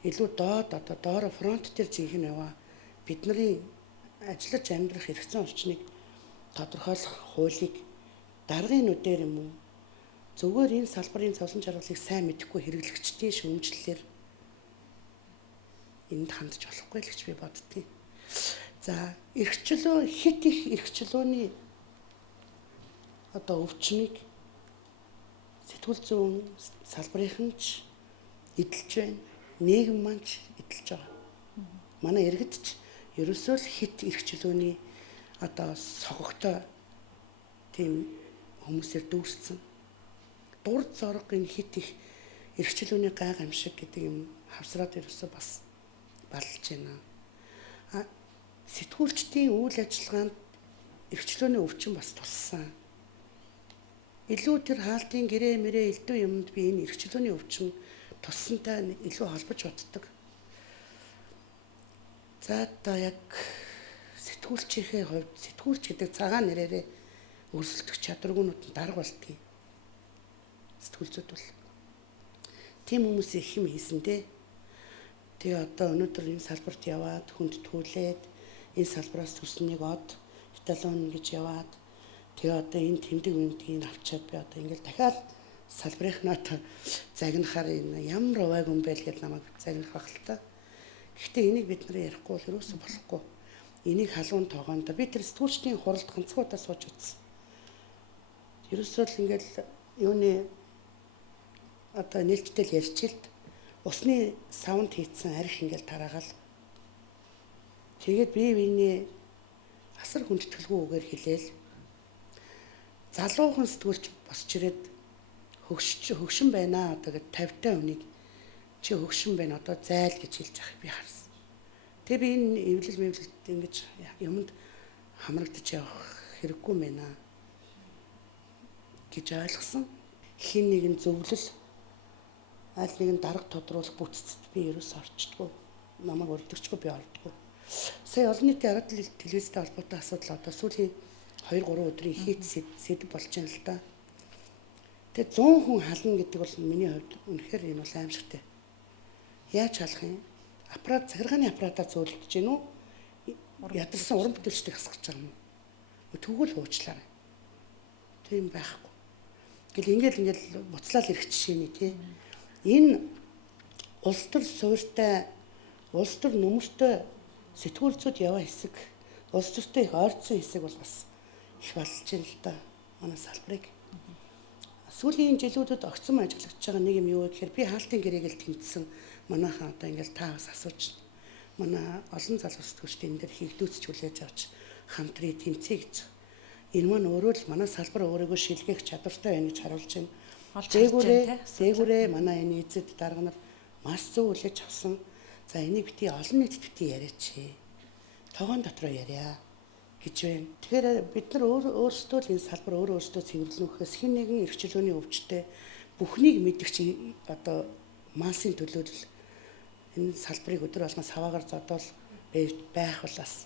Илүү доод одоо доор фронт дээр жинхэнэ яваа бидний ажиллаж амьдрах хэрэгцээ орчныг тодорхойлох хуулийг даргын нүдээр юм уу зүгээр энэ салбарын зовлон жаргалыг сайн мэдэхгүй хэрэглэгчдийн шүүмжлэлээр энд хандж болохгүй л гэж би боддгийг. За, эрхчлөө хит их эрхчлөөний одоо өвчнийг сэтгүүл зүйн салбарын ч эдэлж байна. Нийгэм маань ч эдэлж байгаа. Манай иргэд ч ерөөсөө л хит эрхчлөөний одоо согогтой тийм хүмүүсээр дүүрсэн. Дур зориг энэ хит их эрхчлөөний гай гамшиг гэдэг юм хавсраад ерөөсөө бас барлж байна. Сэтгүүлчдийн үйл ажиллагаанд эрхчлөөний өвчин бас туссан. Илүү тэр хаалтын гэрээ мэрээ элдв юмд би энэ эрхчлөөний өвчин туссантай илүү холбож боддог. За одоо яг сэтгүүлчийнхээ хувьд сэтгүүлч гэдэг цагаан нэрээрээ өрсөлдөх чадваргүйнүүд нь дарга болдгийг. Сэтгүүлчүүд бол тийм хүмүүс их юм хийсэндээ. Тэгээ одоо өнөөдөр энэ салбарт яваад хүндэтгүүлээд энэ салбараас төрсөн нэг од эталон гэж яваад тэгээ одоо энэ тэмдэг үндгийг авчаад би одоо ингээл дахиад салбарынхнаа загнахаар энэ ямар увайг юм бэ гэж намайг загнах баг л та. Гэхдээ энийг бид нар ярихгүй бол юусоо болохгүй. Энийг халуун тоогоонд би тэр сэтгүүлчдийн хуралд ганцгуудаа сууж үзсэн. Ерөөсөө л ингээл юуны одоо нээлттэй ярьчихэлт усны саунд хийцэн арх ингээл тараагаал. Тэгээд би биений асар хүндэтгэлгүй үгээр хэлээл залуухан сэтгүүлч босч ирээд хөгшин байна одоо гэд 50 та хүнийг чи хөгшин байна одоо зайл гэж хэлж байгааг би харсан. Тэгээ би энэ эвлэл мэвлэлт ингэж юмд хамрагдаж явах хэрэггүй мэнэ гэж ойлгосон. Хин нэгэн зөвлөл аль нэгэн дарга тодруулах бүтцэд би ерөөс орчдгүй. Намайг өрдөгчгүй би ордгоо. Сая олон нийтийн арга телевизтэй холбоотой асуудал одоо сүүлийн 2-3 өдрийн хийц сэдв болж байна л да. Тэгээ 100 хүн хална гэдэг бол миний хувьд үнэхээр энэ бол аимшигтай. Яаж халах юм? Аппарат захиргааны аппаратаа зөөлөх гэж гэнэ үү? Ядарсан уран бүтээлчдийг хасгах гэж байгаа юм уу? Тэгвэл хуучлаарай. Тийм байхгүй. Гэл ингээл буцлал ирэх жишээний тий. Энэ улс төр суурьтай, улс төр нөмөртэй сэтгүүлчүүд яваа хэсэг, улс төртэй их ойрцсон хэсэг бол бас их болж байна л да. Манай салбарыг. Сүүлийн жилүүдэд огцом ажиллаж байгаа нэг юм юу гэхээр би хаалтын гэрээг л тэмцсэн. Манайхан одоо ингээл та бас асууж манай олон залуу сэтгүүлчдийн энэ дээр хийгдүүцч хүлээж авч хамтрий тэмцэе гэж. Энэ маань өөрөө л манай салбар өөрийгөө шилгээх чадвартай байна гэж харуулж байна. Дээгүүрээ манай энэ эзэд дарга нар маш зөв хүлээж авсан. За энийг бити олон нийтэд бити яриач. Тогоон дотроо яриа гэж байна. Тэгэхээр бид нар өөрсдөө л энэ салбар өөрөөсөө цэвэрлэнөхөөс хэн нэгэн эрхчлөөний өвчтөй бүхнийг мэдгч одоо массын төлөөлөл энэ салбарыг өдөр болгон саваагаар зодоол байх бол бас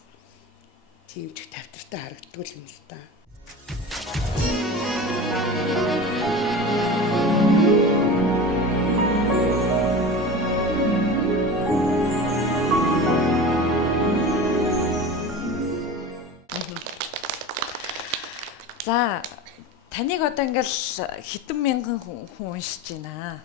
тийм ч тавтартай харагддаг юм л та. За таныг одоо ингээл хэдэн мянган хүн уншиж байна.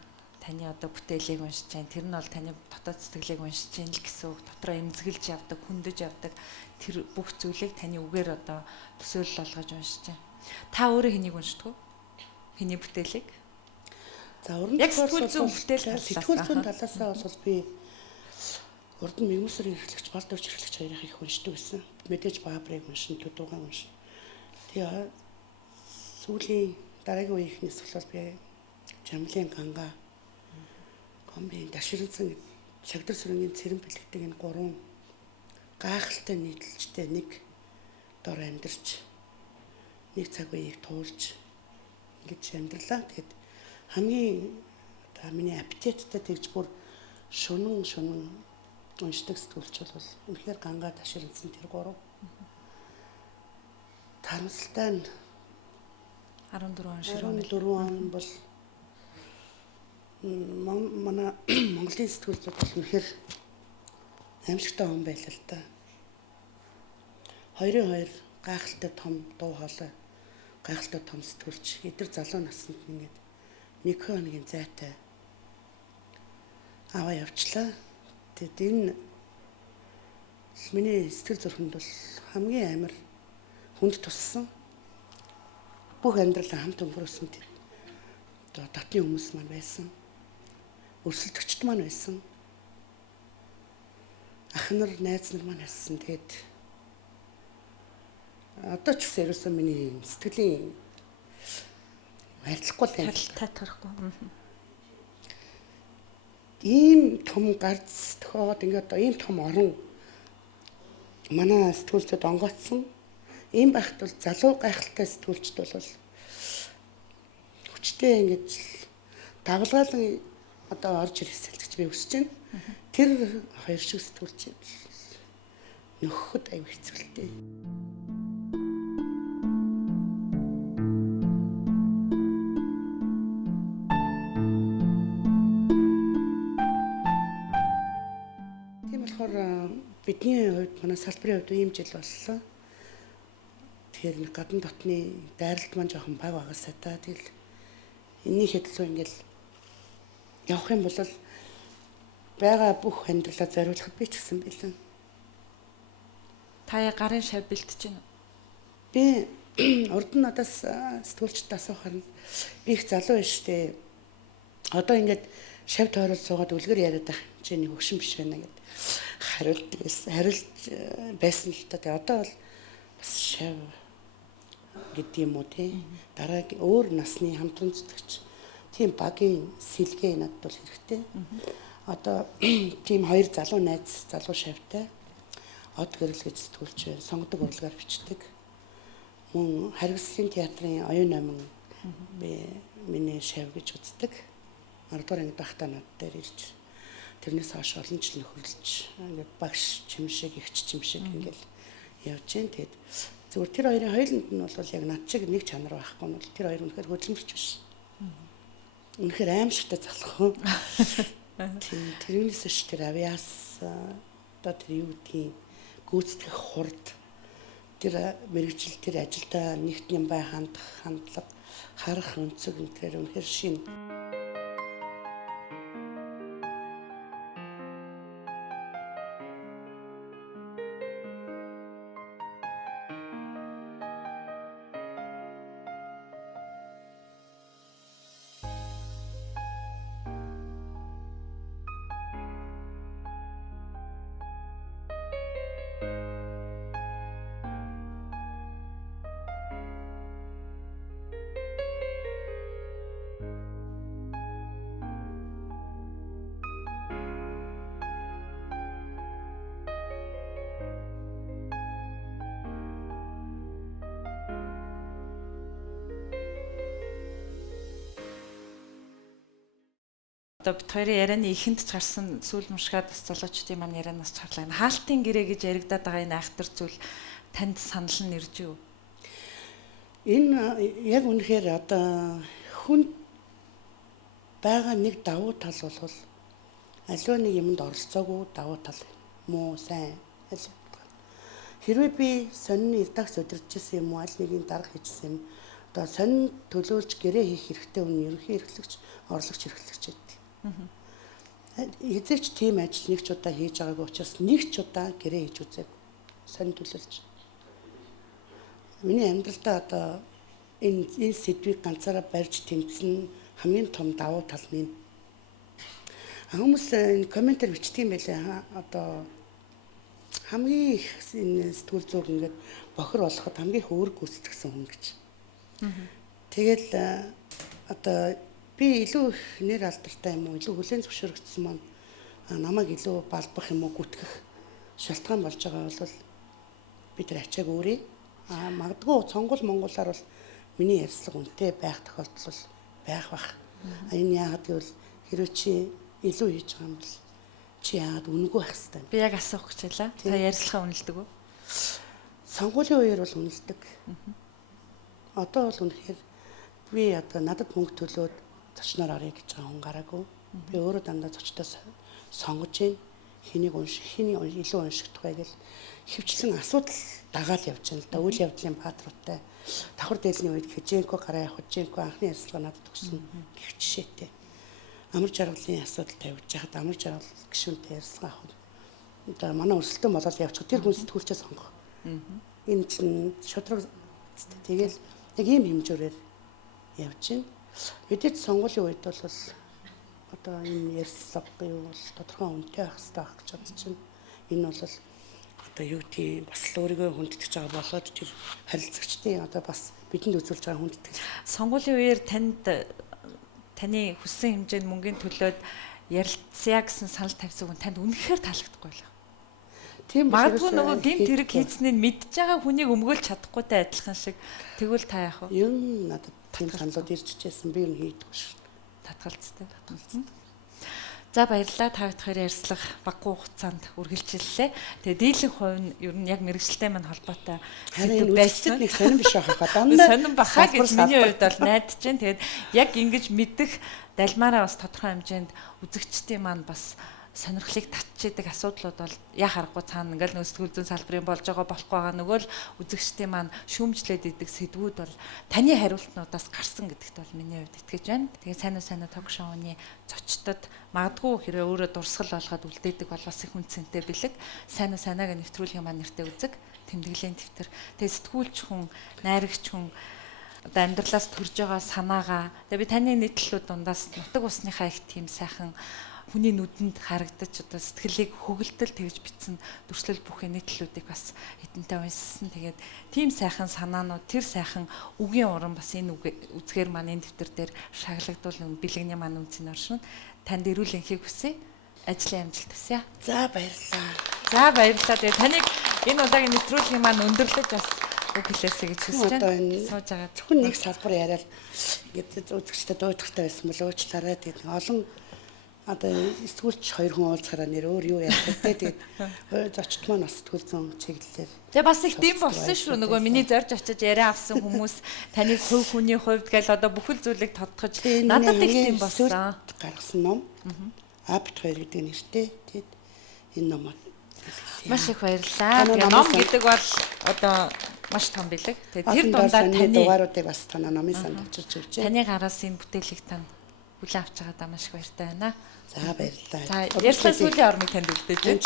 таны одоо бүтээлийг уншиж байна. Тэр нь бол таны дотоод сэтгэлийг уншиж байна л гэсэн үг. Дотроо эмзэглэж явдаг, хүндэж явдаг тэр бүх зүйлийг таны үгээр одоо төсөөлөл болгож уншиж байна. Та өөрөө хэнийг уншдаг вэ? Хэний бүтээлийг? За уран зохиол сэтгүүл зүйн талаасаа бол би урд нь Мэгмүсэр эрхлэгч, Балдурж эрхлэгч хоёрыг их уншдаг байсан. Мэдээж Баабрыг уншин, Дудуугаан уншин. Тэгээ сүүлийн дараагийн үеийнхнээс бол би Жамлын Ганга, Гомбын Даширнцэн, Шагдар сүрэнгийн цэрэн бэлэгдэг энэ 3 гайхалтай нийтлэлчтэй нэг дор амьдарч нэг цаг үеийг туулж ингэж амьдралаа. Тэгэд хамгийн миний аппетиттай тэгж бүр шунан уншдаг сэтгүүлч бол үнэхээр Ганга, Даширнцэн тэр 3. Тарамсалтай нь 14 он бол манай Монголын сэтгүүл зүйн бол үнэхээр аимшигтай он байлаа л да. 2-2 гайхалтай том дуу хоолой, гайхалтай том сэтгүүлч. Эдгээр залуу наснд ингээд 1 хоногийн зайтай аваа явчлаа. Тэгэд энэ миний сэтгэл зүрхэнд бол хамгийн амар хүнд туссан. Бүх амьдралаа хамт өнгөрөөсөн тэр одоо дотны хүмүүс маань байсан. Өрсөлдөгчд маань байсан. Ах нар, найз нар маань байсан. Тэгэд одоо ч гэсэн ерөөсөн миний сэтгэлийн харилцахгүй татахгүй. Ийм том гарц тохиод ингээд одоо ийм том орон манай сэтгүүлчд онгоцсон. Ийм байхад бол залуу гайхалтай сэтгүүлчд бол хүчтэй ингэж давлгаалan одоо орж ирэх сэлгэж би өсөж байна. Тэр хоёр шиг сэтгүүлч нөхөд аяг хэцүүлтэй. Тийм болохоор бидний хувьд манай салбарын хувьд ийм жил боллоо. Тэгэхээр нэг гадна дотны дайралт маань жоохон баг багасаа та. Тэгэл энэний хэдлүү ингээл явах юм бол байгаа бүх амьдралаа зориулахад би ч гэсэн билэн. Та гарын шав бэлтэж байна уу? Би урд нь надаас сэтгүүлчд асуухаар би их залуу биш дээ. Одоо ингээд шав тойрол суугаад үлгэр яриад байх чи нэг хөвшин биш байна гэд хариулж байсан л та. Тэгээ одоо бол бас шав гэдэг юм уу тий. Дараагийн өөр насны хамтран зүтгэж тийм багийн сэлгээ надад бол хэрэгтэй. Одоо тийм 2 залуу найз, залуу шавтай од гэрэл гэж сэтгүүлч сонгодог урлагаар бичдэг. Мөн Харгислын театрын оюун номин би миний шав гэж үздэг. 10 дугаар анги байхдаа над дээр ирж тэрнээс хойш олон жил нөхөрлөж ингээд багш чимшиг, ихч чимшиг ингээл явж гин. Тэгэд зүгээр тэр хоёрын хоёуланд нь бол яг над шиг нэг чанар байхгүй нь тэр хоёр үнэхээр хөдөлмөрч биш. Үнэхээр аимшигтай залхуу. Тэрнээс ш тэр авиас одоо тэр юу гэдгийг гүйцэтгэх хурд тэр мэрэгжил тэр ажилдаа нэгт юм бай хандлага харах өнцөг энэ үнэхээр шин. Одоо бит хоёрын ярианы ихэнд ч гарсан сүүл мушгаад бас залуучдын маань ярианаас ч харлаа. Хаалтын гэрээ гэж яригадаад байгаа энэ айхтар зүйл танд санал нь ирж юу? Энэ яг үнэхээр одоо хүн байгаа нэг давуу тал бол аливаа нэг юмд оролцоогүй давуу тал муу сайн аль. Хэрвээ би сонины редакц удирдахжсэн юм уу аль нэгийг дарга хийжсэн юм. Одоо сонин төлөөлж гэрээ хийх хэрэгтэй үнэ ерөнхий эрхлэгч, орлогч эрхлэгч гэдэг. Эзэвч тийм ажил нэг ч удаа хийж байгаагүй учраас нэг ч удаа гэрээ хийж үзээгүй. Сонь төлөвлөж. Миний амьдралдаа одоо энэ сэдвийг ганцаараа барьж тэмцэн хамгийн том давуу тал нь. Хүмүүс энэ комментээр бичдэг юм байлаа. Одоо хамгийн их энэ сэтгүүл зүг ингээд бохир болоход хамгийн их өөрг гүйцэтгэсэн хүн гэж. Тэгэл одоо би илүү их нэр алдартай юм уу, илүү хүлээн зөвшөөрөгдсөн маань намайг илүү балбах юм уу, гүтгэх шалтгаан болж байгаа бол бид нар ачааг өөрий. Магадгүй цонгол монголоор бол миний ярьцлага үнэтэй байх тохиолдол байх бах. Энэ яагаад гэвэл хэрвээ чи илүү хийж байгаа юм бол чи яагаад үнэгүй байх хэвээр. Би яг асуух гэж байлаа. Та ярьцлага үнэлдэг үү? Сонгуулийн үеэр бол үнэлдэг. Одоо бол үнэхээр би одоо надад мөнгө төлөөд зочноор орё гэж байгаа хүн гараагүй. Би өөрөө дандаа зочдоо сонгож байна. Хэнийг унших, хэнийг илүү унших тухай гэл хөвчлэн асуудал дагаал явж байна л да. Үйл явдлын баатруутай. Давхар дээлний үед Хэженко гараа явах Хэженко анхны ярьцлага надад өгсөн гэх жишээтэй. Амар жаргалын асуудал тавьж яхад амар жаргал гишүүнтэй ярьцлага авах. Одоо манай өрсөлдөөн болоод явчих. Тэр хүн сэтгүүлчээ сонгох. Энэ чинь шудраг тэгэл яг ийм хэмжүүрээр явж байна. Мэдээж сонгуулийн үед бол одоо энэ ярьцлага юу бол тодорхой үнэтэй байх хэрэгтэй байх гэж бодож байна. Энэ бол одоо юу гэдгийг бас л өөрийгөө хүндэтгэж байгаа болоод тэр харилцагчдын одоо бас бидэнд үзүүлж байгаа хүндэтгэл. Сонгуулийн үеэр таны хүссэн хэмжээнд мөнгөний төлөөд ярилцъя гэсэн санал тавьсан хүн танд үнэхээр таалагдахгүй байлаа. Тийм магадгүй нөгөө гэмт хэрэг хийцнийг мэдж байгаа хүнийг өмгөөлж чадахгүйтэй адилхан шиг тэгвэл та яах вэ? Ер нь надад тийм саналууд ирчихсэн би юм хийдэг шүү. Татгалцтай. За баярлалаа. Та бүхэн ярьцлага баггүй хугацаанд үргэлжиллээ. Тэгээ дийлэн хувь нь ер нь яг мэрэгчлэлтэй мань холбоотой сэдв байсан. Нэг сонирн биш байхаа дандаа сонирн бахаа гэж миний хувьд бол найдаж байна. Тэгээд яг ингэж мэдэх далмаараа бас тодорхой хэмжээнд үзэгчдийн маань бас сонирхлыг татчихдаг асуудлууд бол яа харахгүй цаана ингээл нөө сэтгүүл зүйн салбарын болж байгаа болохгүй байгаа нөгөө л үзэгчдийн маань шүүмжлээд идэг сэдвүүд бол таны хариултнуудаас гарсан гэдэгт бол миний хувьд итгэж байна. Тэгээ сайн ток шоуны зочдод магадгүй хэрэг өөрөө дурсгал болгоод үлдээдэг бол бас их үнцэнтэй бэлэг. Сайнааг нэвтрүүлгийн маань нэртэй үзэг тэмдэглэлийн дэвтэр. Тэгээ сэтгүүлч хүн, найрагч хүн одоо амьдралаас төрж байгаа санаагаа тэгээ би таны нийтлэлүүд дундаас нутаг усныхаа их тийм сайхан хүний нүдэнд харагдаж одоо сэтгэлийг хөглөлтөл тэгж битсэн дүрслэл бүхий нийтлэлүүдийг бас хэдэнтэй уншсан. Тэгээд тийм сайхан санаанууд тэр сайхан үгийн уран бас энэ үзгээр маань энэ дэвтэр дээр шаглагдвал бэлэгний маань үнцний оршин танд эрүүл энхийг хүсье. Ажлын амжилт хүсье. За баярлалаа. За баярлалаа. Тэгээд таныг энэ удаагийн нэвтрүүлгийн маань өндөрлөж бас үг хэлээсэй гэж хүсэж байна. Сууж байгаа. Зөвхөн нэг салбар яриад ингээд үзэгчдэд дуудахтай байсан бол уучлаарай. Тэгээд олон одоо сэтгүүлч хоёр хүн уулзахаараа нэр өөр юу яах вэ? Тэгээд зочд маань бас сэтгүүл зүүн чиглэлээр. Тэгээ бас их тийм болсон шүү. Нөгөө миний зорж очиж яриа авсан хүмүүс таныг хувь хүний хувьд гэл одоо бүхэл зүйлийг тодтогч надад их тийм болсон. Гаргасан ном. Апт 2 гэдэг нэртэй. Тэгээд энэ номод маш их баярлалаа. Тэгээ ном гэдэг бол одоо маш том бэлэг. Тэгээ тэр дундаа таны дугааруудыг бас танаа номын санд очиж өгч. Таны гараас энэ бүтээлийг тань хүлээн авч байгаадаа маш их баяртай байна. За баярлалаа. За ярьсан сүүлийн ормыг танд үлдээж байна.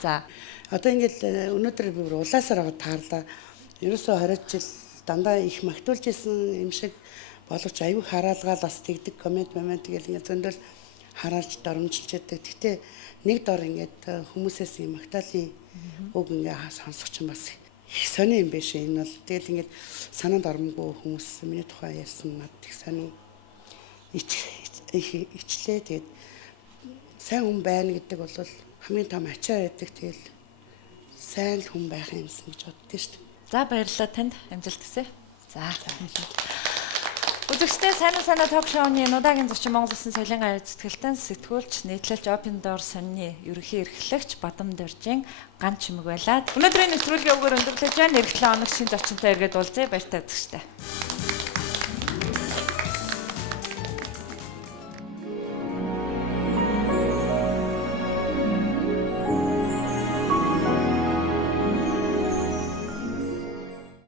За одоо ингээд өнөөдөр би улаасаар аваад таарлаа. Ерөөсөө 20 жил дандаа их магтуулж исэн юм шиг боловч аюу хараалгаал бас тэгдэг коммент гэл ингээд зөндөл хараалж доромжилж яадаг. Гэхдээ нэг дор ингээд хүмүүсээс юм магтаалын үг ингээд сонсох чинь бас их сони юм биш. Энэ бол тэгэл ингээд санаанд оромгүй хүмүүс миний тухай ярьсан над их сони ичлээ. Тэгээд сайн хүн байна гэдэг бол хамгийн том ачаа байдаг. Тэгэл сайн л хүн байх юмсан гэж боддөө шүү дээ. За баярлалаа танд. Амжилт хүсье. За. Үзэгчдээ сайн ток шоуны удаагийн зочин Монгол Улсын соёлын гавь зүтгэлтэн сэтгүүлч нийтлэлч Open Door сонины ерөнхий эрхлэгч Бадам Доржийн Ган Чимэг байлаа. Өнөөдрийн нэвтрүүлгийн үгээр өндөрлөж байна. Эх 7 хоног шинэ зочинтой эргээд уулзъя. Баяртай үзэгчдээ.